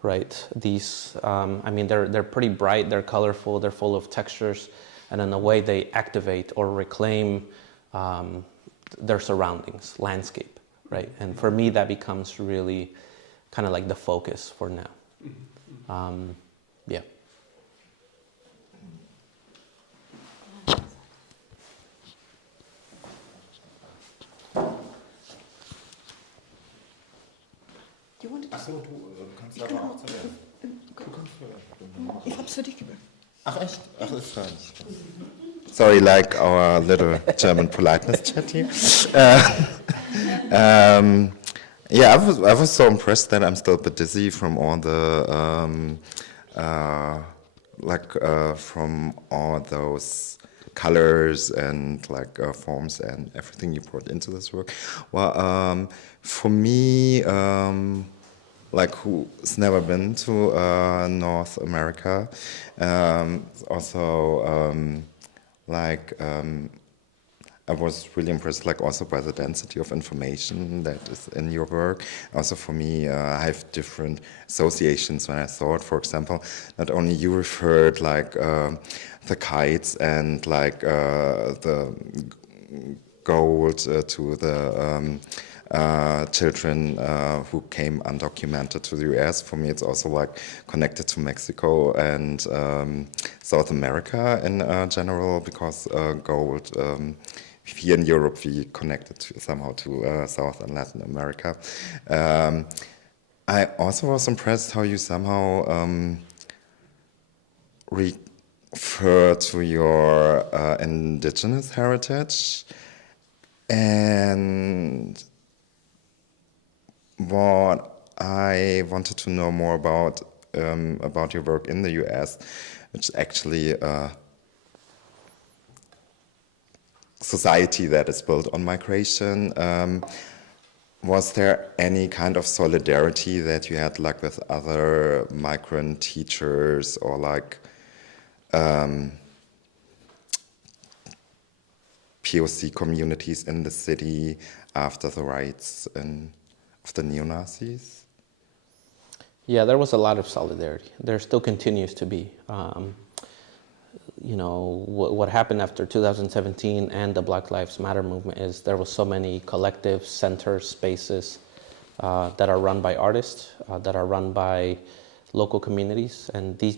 right? These, I mean, they're pretty bright, they're colorful, they're full of textures, and in a way they activate or reclaim their surroundings, landscape, right? And for me, that becomes really kind of like the focus for now. Yeah. You wanted to Ach so, du kannst aber auch zuerst. Du kannst zuerst. Ich hab's für dich gemacht. Ach echt? Ach, ist fein. Sorry, like our little German politeness chat here. Yeah, I was so impressed that I'm still a bit dizzy from all the from all those colors and like forms and everything you brought into this work. Well, for me, like who's never been to North America, also I was really impressed, like also by the density of information that is in your work. Also for me, I have different associations when I thought, for example, not only you referred like the kites and like the gold to the children who came undocumented to the US. For me, it's also like connected to Mexico and South America in general, because gold, here in Europe, we connected somehow to South and Latin America. I also was impressed how you somehow refer to your indigenous heritage. And what I wanted to know more about your work in the US, which is actually society that is built on migration. Was there any kind of solidarity that you had like with other migrant teachers or like POC communities in the city after the riots of the neo-Nazis? Yeah, there was a lot of solidarity. There still continues to be. You know, what happened after 2017 and the Black Lives Matter movement is there was so many collective center spaces that are run by artists, that are run by local communities, and these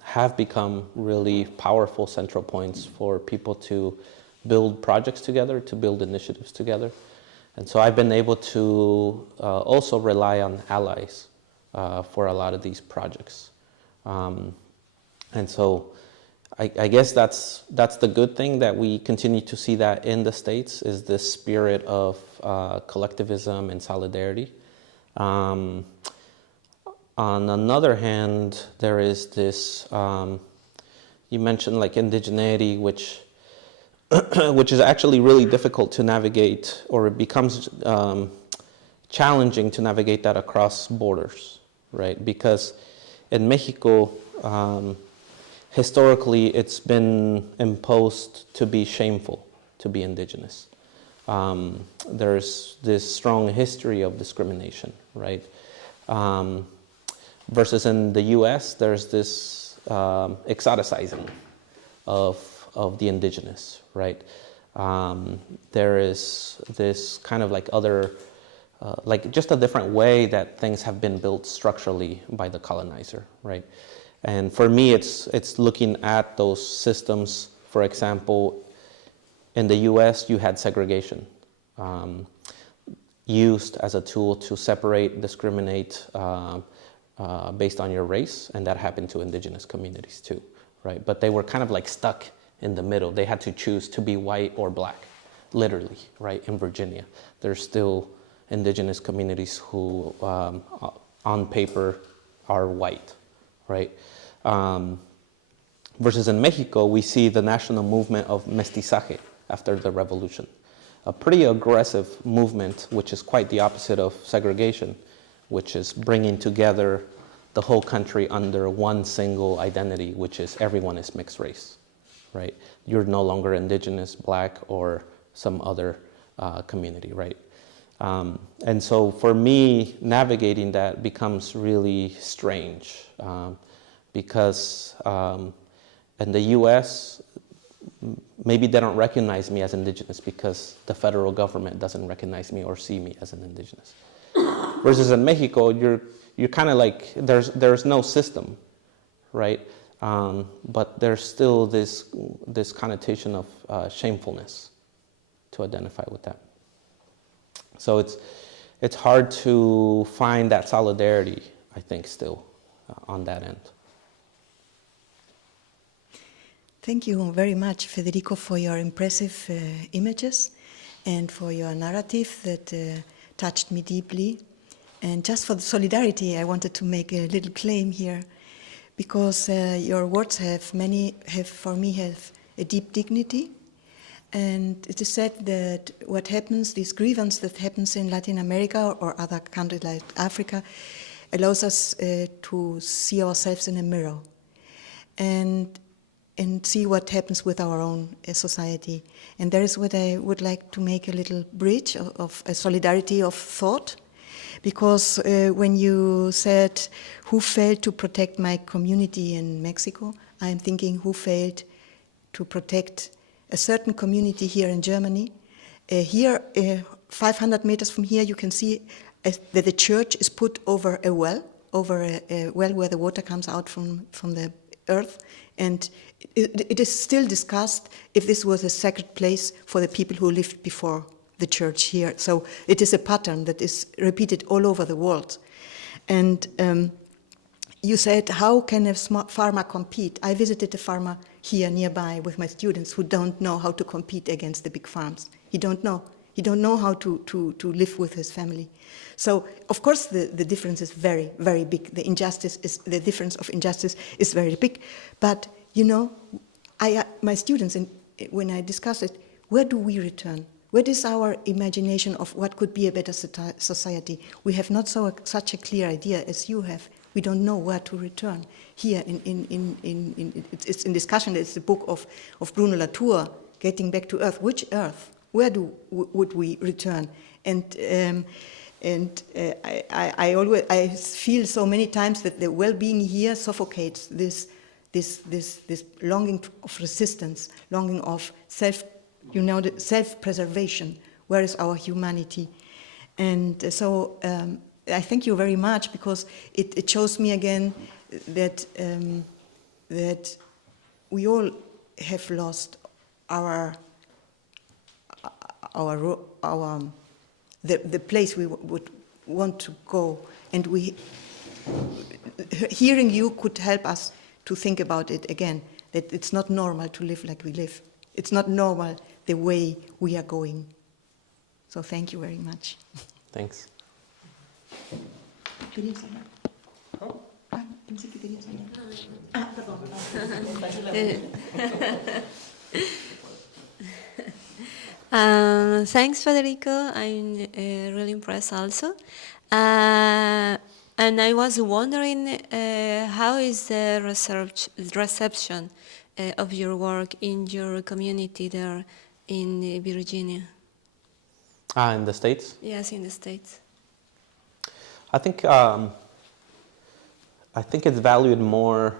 have become really powerful central points for people to build projects together, to build initiatives together. And so I've been able to also rely on allies for a lot of these projects. And so I guess that's the good thing, that we continue to see that in the States, is this spirit of collectivism and solidarity. On another hand, there is this, you mentioned like indigeneity, which is actually really difficult to navigate, or it becomes challenging to navigate that across borders, right? Because in Mexico, historically, it's been imposed to be shameful to be indigenous. There's this strong history of discrimination, right? Versus in the US, there's this exoticizing of the indigenous, right? There is this kind of like other, like just a different way that things have been built structurally by the colonizer, right? And for me, it's looking at those systems. For example, in the US, you had segregation used as a tool to separate, discriminate based on your race, and that happened to indigenous communities too, right? But they were kind of like stuck in the middle. They had to choose to be white or black, literally, right? In Virginia, there's still indigenous communities who, on paper, are white, right? Versus in Mexico, we see the national movement of mestizaje after the revolution, a pretty aggressive movement, which is quite the opposite of segregation, which is bringing together the whole country under one single identity, which is everyone is mixed race, right? You're no longer indigenous, black, or some other community, right? And so for me, navigating that becomes really strange because in the US, maybe they don't recognize me as indigenous because the federal government doesn't recognize me or see me as an indigenous. Versus in Mexico, you're kind of like, there's no system, right? But there's still this connotation of shamefulness to identify with that. So it's hard to find that solidarity, I think, still on that end. Thank you very much, Federico, for your impressive images and for your narrative that touched me deeply. And just for the solidarity, I wanted to make a little claim here, because your words have for me a deep dignity. And it is said that what happens, this grievance that happens in Latin America or other countries like Africa, allows us to see ourselves in a mirror and see what happens with our own society. And that is what I would like to make a little bridge of a solidarity of thought. Because when you said, who failed to protect my community in Mexico, I'm thinking who failed to protect a certain community here in Germany. Here, 500 meters from here, you can see that the church is put over a well where the water comes out from the earth. And it is still discussed if this was a sacred place for the people who lived before the church here. So it is a pattern that is repeated all over the world. And you said, how can a farmer compete? I visited a farmer here nearby with my students who don't know how to compete against the big farms. He don't know. He don't know how to live with his family. So, of course, the difference is very, very big. The difference of injustice is very big. But, you know, my students, when I discuss it, where do we return? What is our imagination of what could be a better society? We have not such a clear idea as you have. We don't know where to return. Here, it's in discussion. It's the book of Bruno Latour, Getting Back to Earth. Which Earth? Where would we return? And I feel so many times that the well-being here suffocates this longing of resistance, longing of self-preservation. Where is our humanity? And so I thank you very much, because it shows me again that we all have lost the place we would want to go, and hearing you could help us to think about it again. That it's not normal to live like we live. It's not normal the way we are going. So thank you very much. Thanks. ¿Querías hablar? Oh. Ah, pensé que querías hablar. Ah, perdón. Thanks, Federico. I'm really impressed also. And I was wondering how is the reception of your work in your community there? in Virginia. In the States? Yes, in the States. I think it's valued more,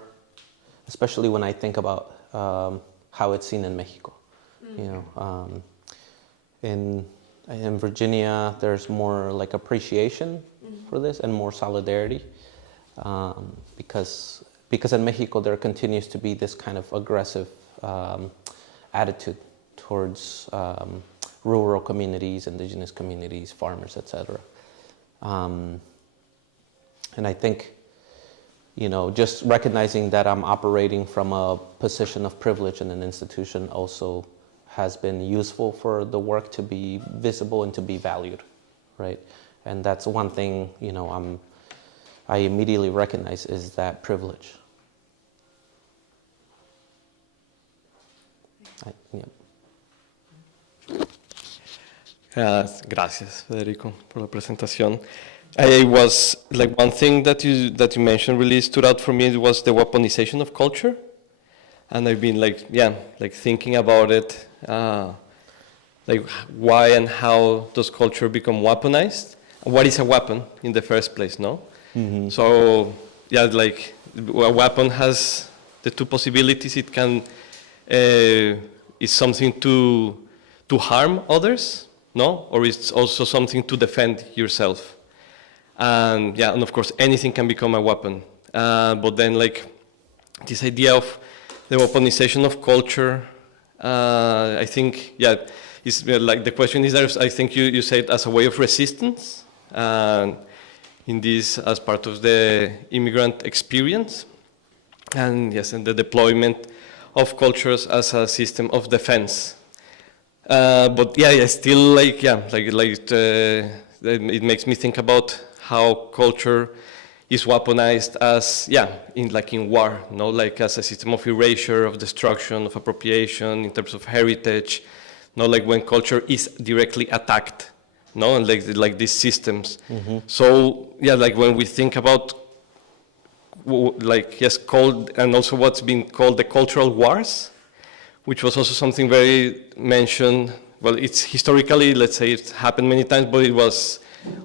especially when I think about how it's seen in Mexico. You know, in Virginia, there's more like appreciation for this and more solidarity, because in Mexico there continues to be this kind of aggressive attitude towards rural communities, indigenous communities, farmers, etc. And I think, you know, just recognizing that I'm operating from a position of privilege in an institution also has been useful for the work to be visible and to be valued, right? And that's one thing, you know, I immediately recognize is that privilege. Gracias, Federico, por la presentación. I was like one thing that you mentioned really stood out for me was the weaponization of culture, and I've been like thinking about it, like why and how does culture become weaponized? What is a weapon in the first place? No, so like a weapon has the two possibilities. It can is something to harm others, no, or it's also something to defend yourself. And and of course anything can become a weapon. But then like this idea of the weaponization of culture, I think, is like the question is, I think you said as a way of resistance, in this as part of the immigrant experience, and and the deployment of cultures as a system of defense. But still it makes me think about how culture is weaponized as in war, no, like as a system of erasure, of destruction, of appropriation in terms of heritage, no, like when culture is directly attacked, no, and like these systems. So like when we think about called, and also what's been called the cultural wars, which was also something very mentioned. Well, it's historically, let's say, it's happened many times, but it was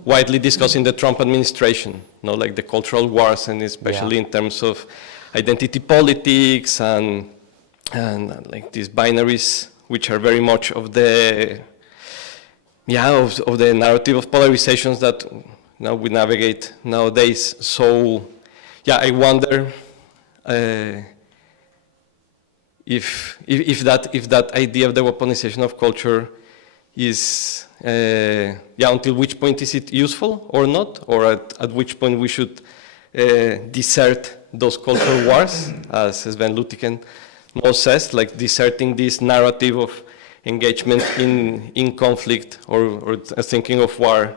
widely discussed in the Trump administration, like the cultural wars, and especially in terms of identity politics and like these binaries, which are very much of the of the narrative of polarizations that now we navigate nowadays. So I wonder if that idea of the weaponization of culture is until which point is it useful or not, or at which point we should desert those cultural wars, as Sven Lutiken says, like deserting this narrative of engagement in conflict or thinking of war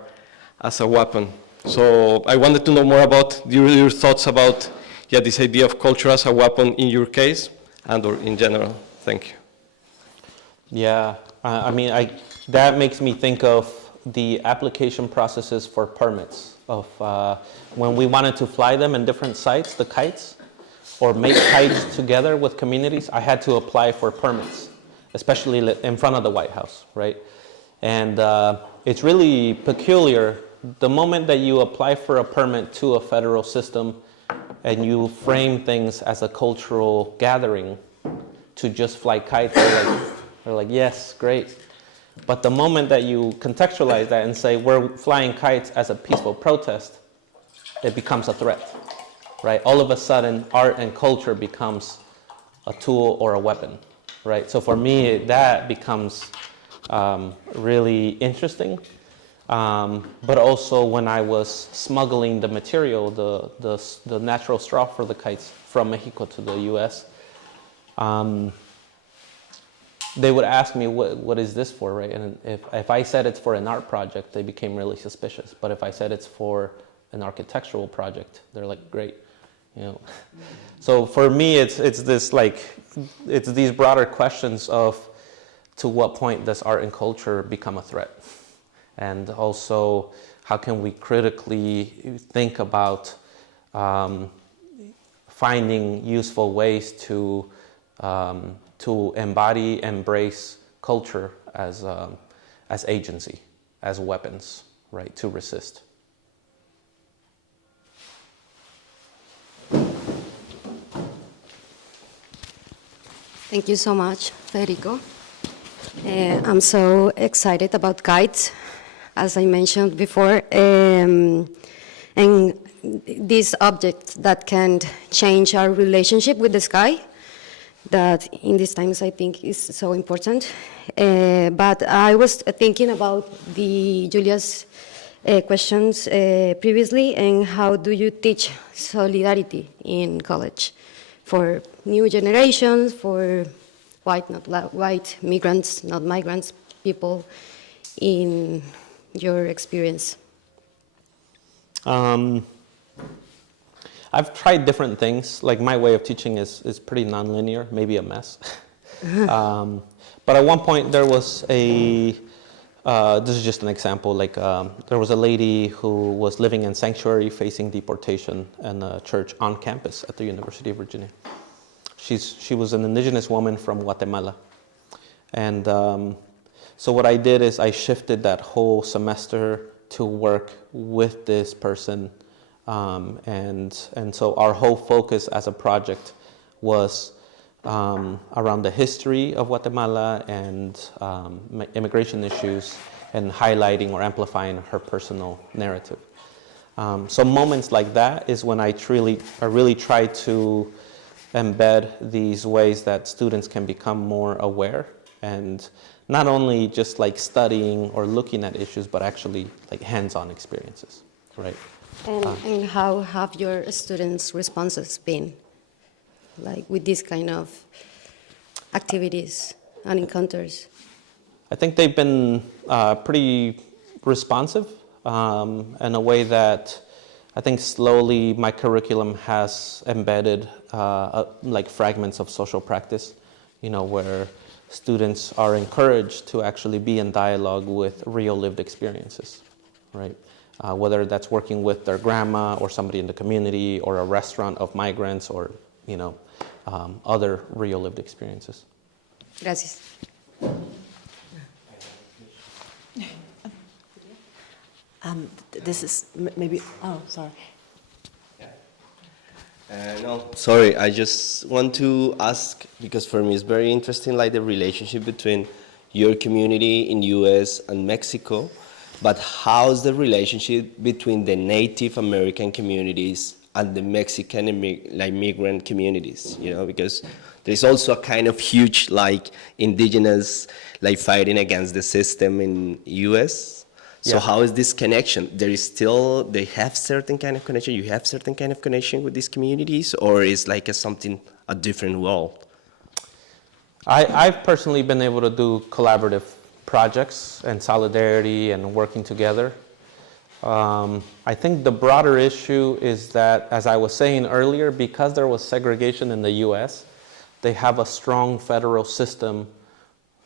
as a weapon. So I wanted to know more about your thoughts about this idea of culture as a weapon in your case and or in general. Thank you. I mean, that makes me think of the application processes for permits of when we wanted to fly them in different sites, the kites, or make kites together with communities. I had to apply for permits, especially in front of the White House, right? And it's really peculiar. The moment that you apply for a permit to a federal system and you frame things as a cultural gathering to just fly kites, they're like, yes, great. But the moment that you contextualize that and say we're flying kites as a peaceful protest, it becomes a threat, right? All of a sudden, art and culture becomes a tool or a weapon, right? So for me, that becomes really interesting. But also when I was smuggling the material, the natural straw for the kites from Mexico to the US, they would ask me, what is this for, right? And if I said it's for an art project, they became really suspicious. But if I said it's for an architectural project, they're like, great, you know. So for me, it's this it's these broader questions of to what point does art and culture become a threat? And also, how can we critically think about finding useful ways to embody, embrace culture as agency, as weapons, right, to resist. Thank you so much, Federico. I'm so excited about kites, as I mentioned before, and this object that can change our relationship with the sky, that in these times I think is so important. But I was thinking about the Julia's questions previously, and how do you teach solidarity in college for new generations, for white, not white, migrants, not migrants, people, in your experience? I've tried different things. Like, my way of teaching is pretty nonlinear, maybe a mess. But at one point there was this is just an example, like there was a lady who was living in sanctuary facing deportation in a church on campus at the University of Virginia. She was an indigenous woman from Guatemala. And so what I did is I shifted that whole semester to work with this person. And so our whole focus as a project was around the history of Guatemala and immigration issues, and highlighting or amplifying her personal narrative. So moments like that is when I really try to embed these ways that students can become more aware, and not only just like studying or looking at issues, but actually like hands-on experiences, right? And how have your students' responses been, like with these kind of activities and encounters? I think they've been pretty responsive in a way that I think slowly my curriculum has embedded like fragments of social practice, where students are encouraged to actually be in dialogue with real lived experiences, right? Whether that's working with their grandma or somebody in the community, or a restaurant of migrants, or other real lived experiences. Gracias. This is maybe, oh, sorry. No, sorry, I just want to ask, because for me it's very interesting, like the relationship between your community in US and Mexico, but how's the relationship between the Native American communities and the Mexican migrant communities, because there's also a kind of huge indigenous fighting against the system in US. So how is this connection? They have certain kind of connection, you have certain kind of connection with these communities, or is a different world? I've personally been able to do collaborative projects and solidarity and working together. I think the broader issue is that, as I was saying earlier, because there was segregation in the US, they have a strong federal system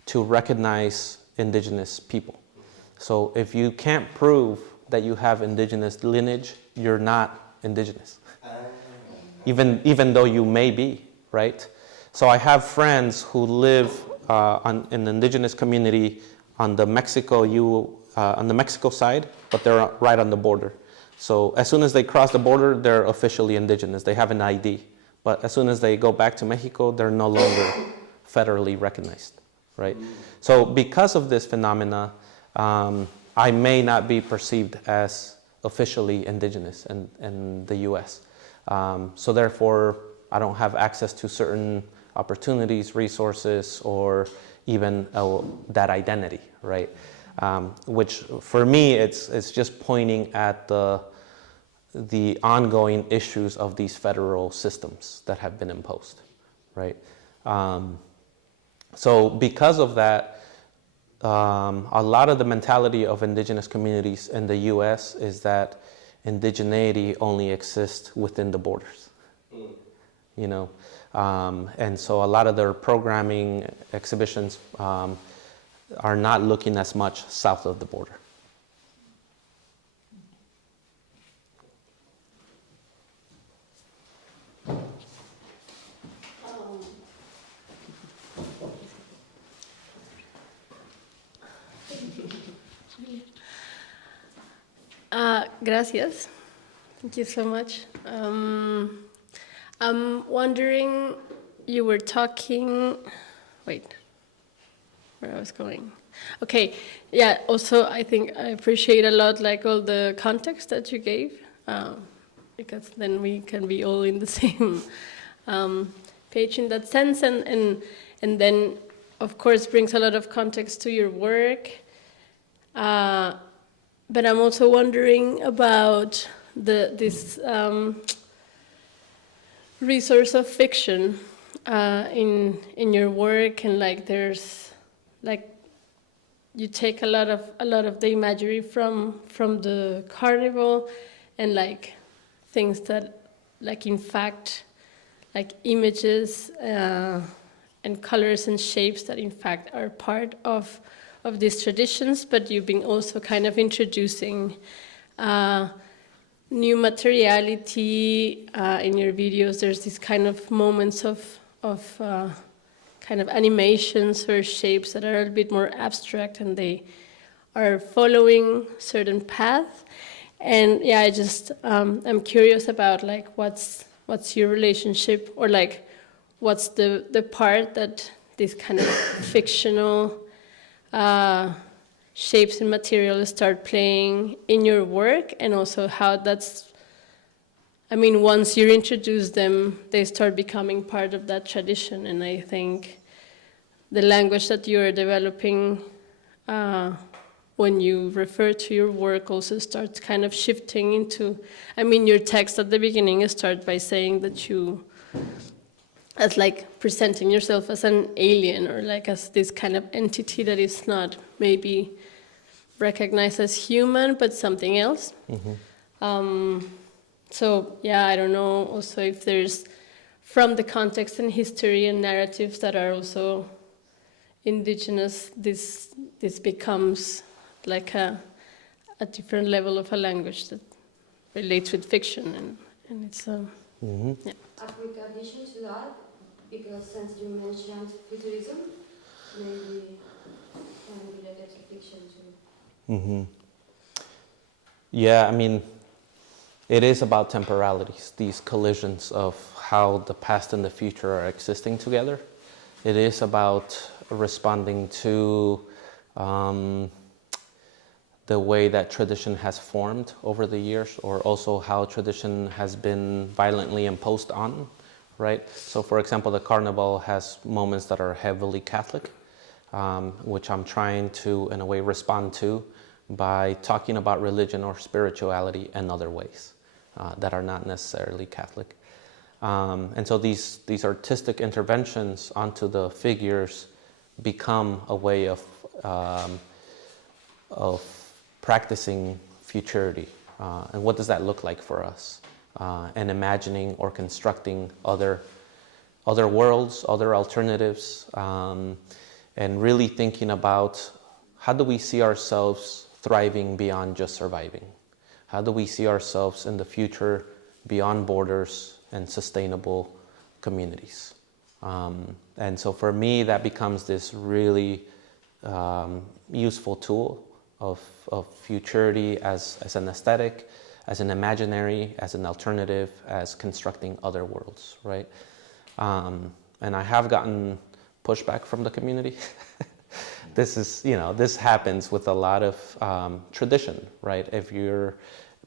to recognize indigenous people. So if you can't prove that you have indigenous lineage, you're not indigenous, even though you may be, right? So I have friends who live in an indigenous community on the Mexico side, but they're right on the border. So as soon as they cross the border, they're officially indigenous. They have an ID. But as soon as they go back to Mexico, they're no longer federally recognized, right? So because of this phenomena, I may not be perceived as officially indigenous in the US. So therefore, I don't have access to certain opportunities, resources, or even that identity, right? Which for me, it's just pointing at the ongoing issues of these federal systems that have been imposed, right? So because of that, a lot of the mentality of indigenous communities in the US is that indigeneity only exists within the borders, and so a lot of their programming exhibitions are not looking as much south of the border. Gracias. Thank you so much. I'm wondering, you were talking, wait, where I was going. Okay, yeah, also I think I appreciate a lot like all the context that you gave, because then we can be all in the same page in that sense, and then of course brings a lot of context to your work. But I'm also wondering about this resource of fiction in your work, and like there's like you take a lot of the imagery from the carnival, and like things that like in fact like images and colors and shapes that in fact are part of these traditions, but you've been also kind of introducing new materiality in your videos. There's these kind of moments of kind of animations or shapes that are a bit more abstract, and they are following certain paths. And yeah, I just I'm curious about like what's your relationship, or like what's the part that this kind of fictional shapes and materials start playing in your work, and also how that's, I mean, once you introduce them, they start becoming part of that tradition. And I think the language that you're developing when you refer to your work also starts kind of shifting into, I mean, your text at the beginning starts by saying that you, as like presenting yourself as an alien, or like as this kind of entity that is not maybe recognized as human, but something else. Mm-hmm. So yeah, I don't know also if there's, from the context and history and narratives that are also indigenous, this becomes like a different level of a language that relates with fiction, and it's mm-hmm. Yeah. A addition to that, because since you mentioned futurism, maybe related to fiction too. Mm-hmm. Yeah, I mean, it is about temporalities, these collisions of how the past and the future are existing together. It is about responding to the way that tradition has formed over the years, or also how tradition has been violently imposed on, right? So for example, the carnival has moments that are heavily Catholic, which I'm trying to, in a way, respond to by talking about religion or spirituality in other ways that are not necessarily Catholic. And so these artistic interventions onto the figures become a way of practicing futurity. And what does that look like for us? And imagining or constructing other worlds, other alternatives, and really thinking about how do we see ourselves thriving beyond just surviving? How do we see ourselves in the future beyond borders and sustainable communities? And so for me, that becomes this really useful tool of futurity as an aesthetic, as an imaginary, as an alternative, as constructing other worlds, right? And I have gotten pushback from the community. This happens with a lot of tradition, right?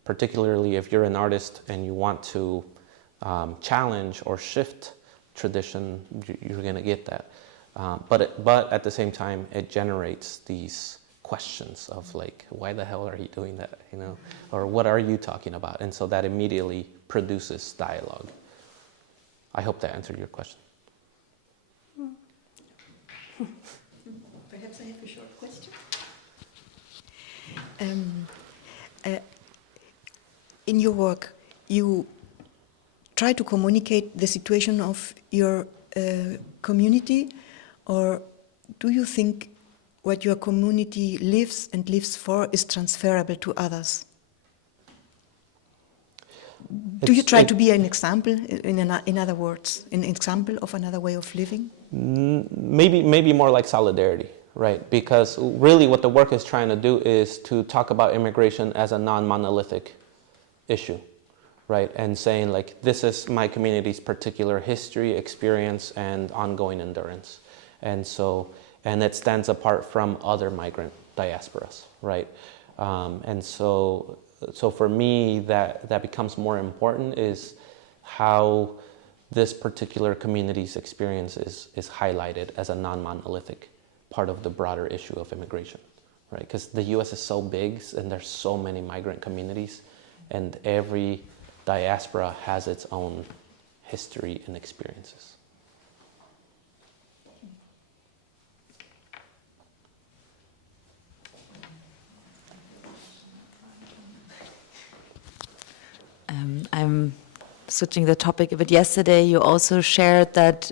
Particularly if you're an artist and you want to challenge or shift tradition, you're going to get that. But at the same time, it generates these questions of like, why the hell are you doing that? Or what are you talking about? And so that immediately produces dialogue. I hope that answered your question. Perhaps I have a short question. In your work, you try to communicate the situation of your community, or do you think what your community lives and lives for is transferable to others? Do you try to be an example, in other words, an example of another way of living? Maybe more like solidarity. right? Because really what the work is trying to do is to talk about immigration as a non-monolithic issue, right? And saying like, this is my community's particular history, experience, and ongoing endurance. And so, and it stands apart from other migrant diasporas, right? And so for me, that becomes more important is how this particular community's experience is highlighted as a non-monolithic part of the broader issue of immigration, right? Because the U.S. is so big and there's so many migrant communities, and every diaspora has its own history and experiences. I'm switching the topic a bit. Yesterday, you also shared that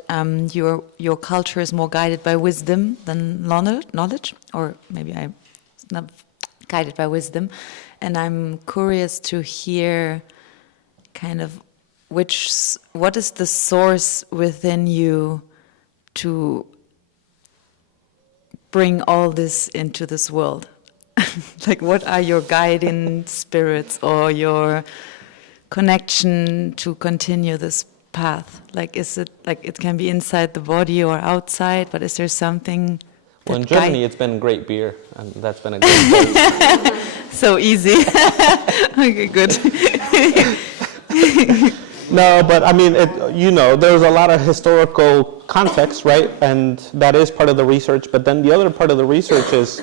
your culture is more guided by wisdom than knowledge, or maybe I'm not guided by wisdom. And I'm curious to hear kind of what is the source within you to bring all this into this world? Like, what are your guiding spirits or your connection to continue this path? Like, is it like it can be inside the body or outside, but is there something? Well, in Germany, it's been great beer, and that's been a great part. So easy. Okay, good. No, but I mean, there's a lot of historical context, right? And that is part of the research. But then the other part of the research is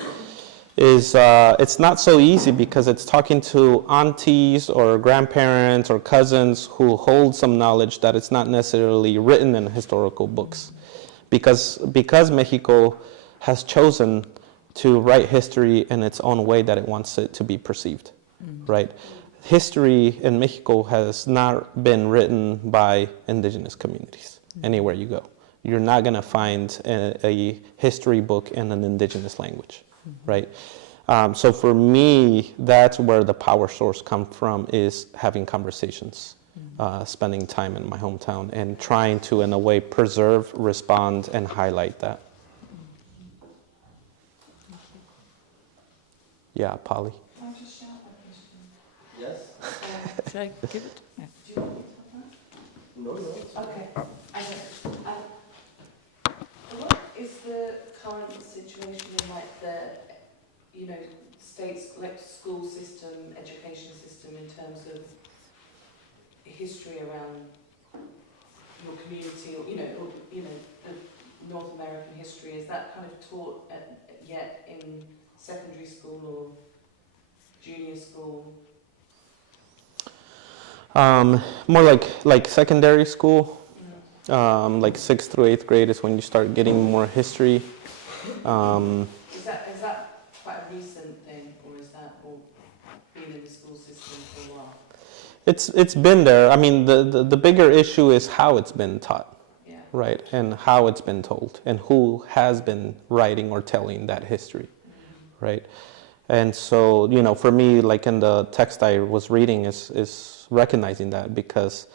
it's not so easy because it's talking to aunties or grandparents or cousins who hold some knowledge that it's not necessarily written in historical books. Because Mexico has chosen to write history in its own way that it wants it to be perceived, right? History in Mexico has not been written by indigenous communities anywhere you go. You're not going to find a history book in an indigenous language, right? So for me, that's where the power source comes from, is having conversations, spending time in my hometown and trying to, in a way, preserve, respond, and highlight that. Yeah, Polly. Yes. Should I give it? Yeah. Do you want me to? No. Okay. What is the current situation in like the, state's like school system, education system in terms of history around your community, or the North American history? Is that kind of taught yet in secondary school or junior school? More like secondary school, like 6th through 8th grade is when you start getting more history. Is that quite a recent thing, or is that all been in the school system for a while? It's been there. I mean, the bigger issue is how it's been taught, right, and how it's been told, and who has been writing or telling that history, right. And so, for me, like in the text I was reading, is recognizing that, because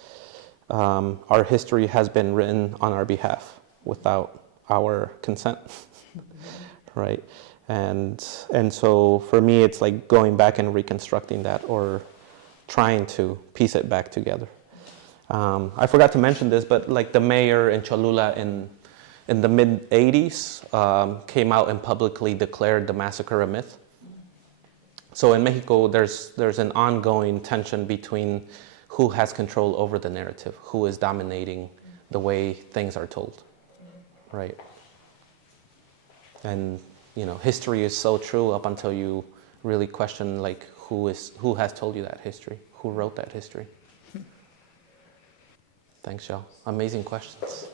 our history has been written on our behalf without our consent, right? And so for me, it's like going back and reconstructing that, or trying to piece it back together. I forgot to mention this, but like the mayor in Cholula in the mid 80s came out and publicly declared the massacre a myth. So in Mexico, there's an ongoing tension between who has control over the narrative, who is dominating the way things are told, right? And history is so true up until you really question like who has told you that history, who wrote that history. Thanks, y'all. Amazing questions.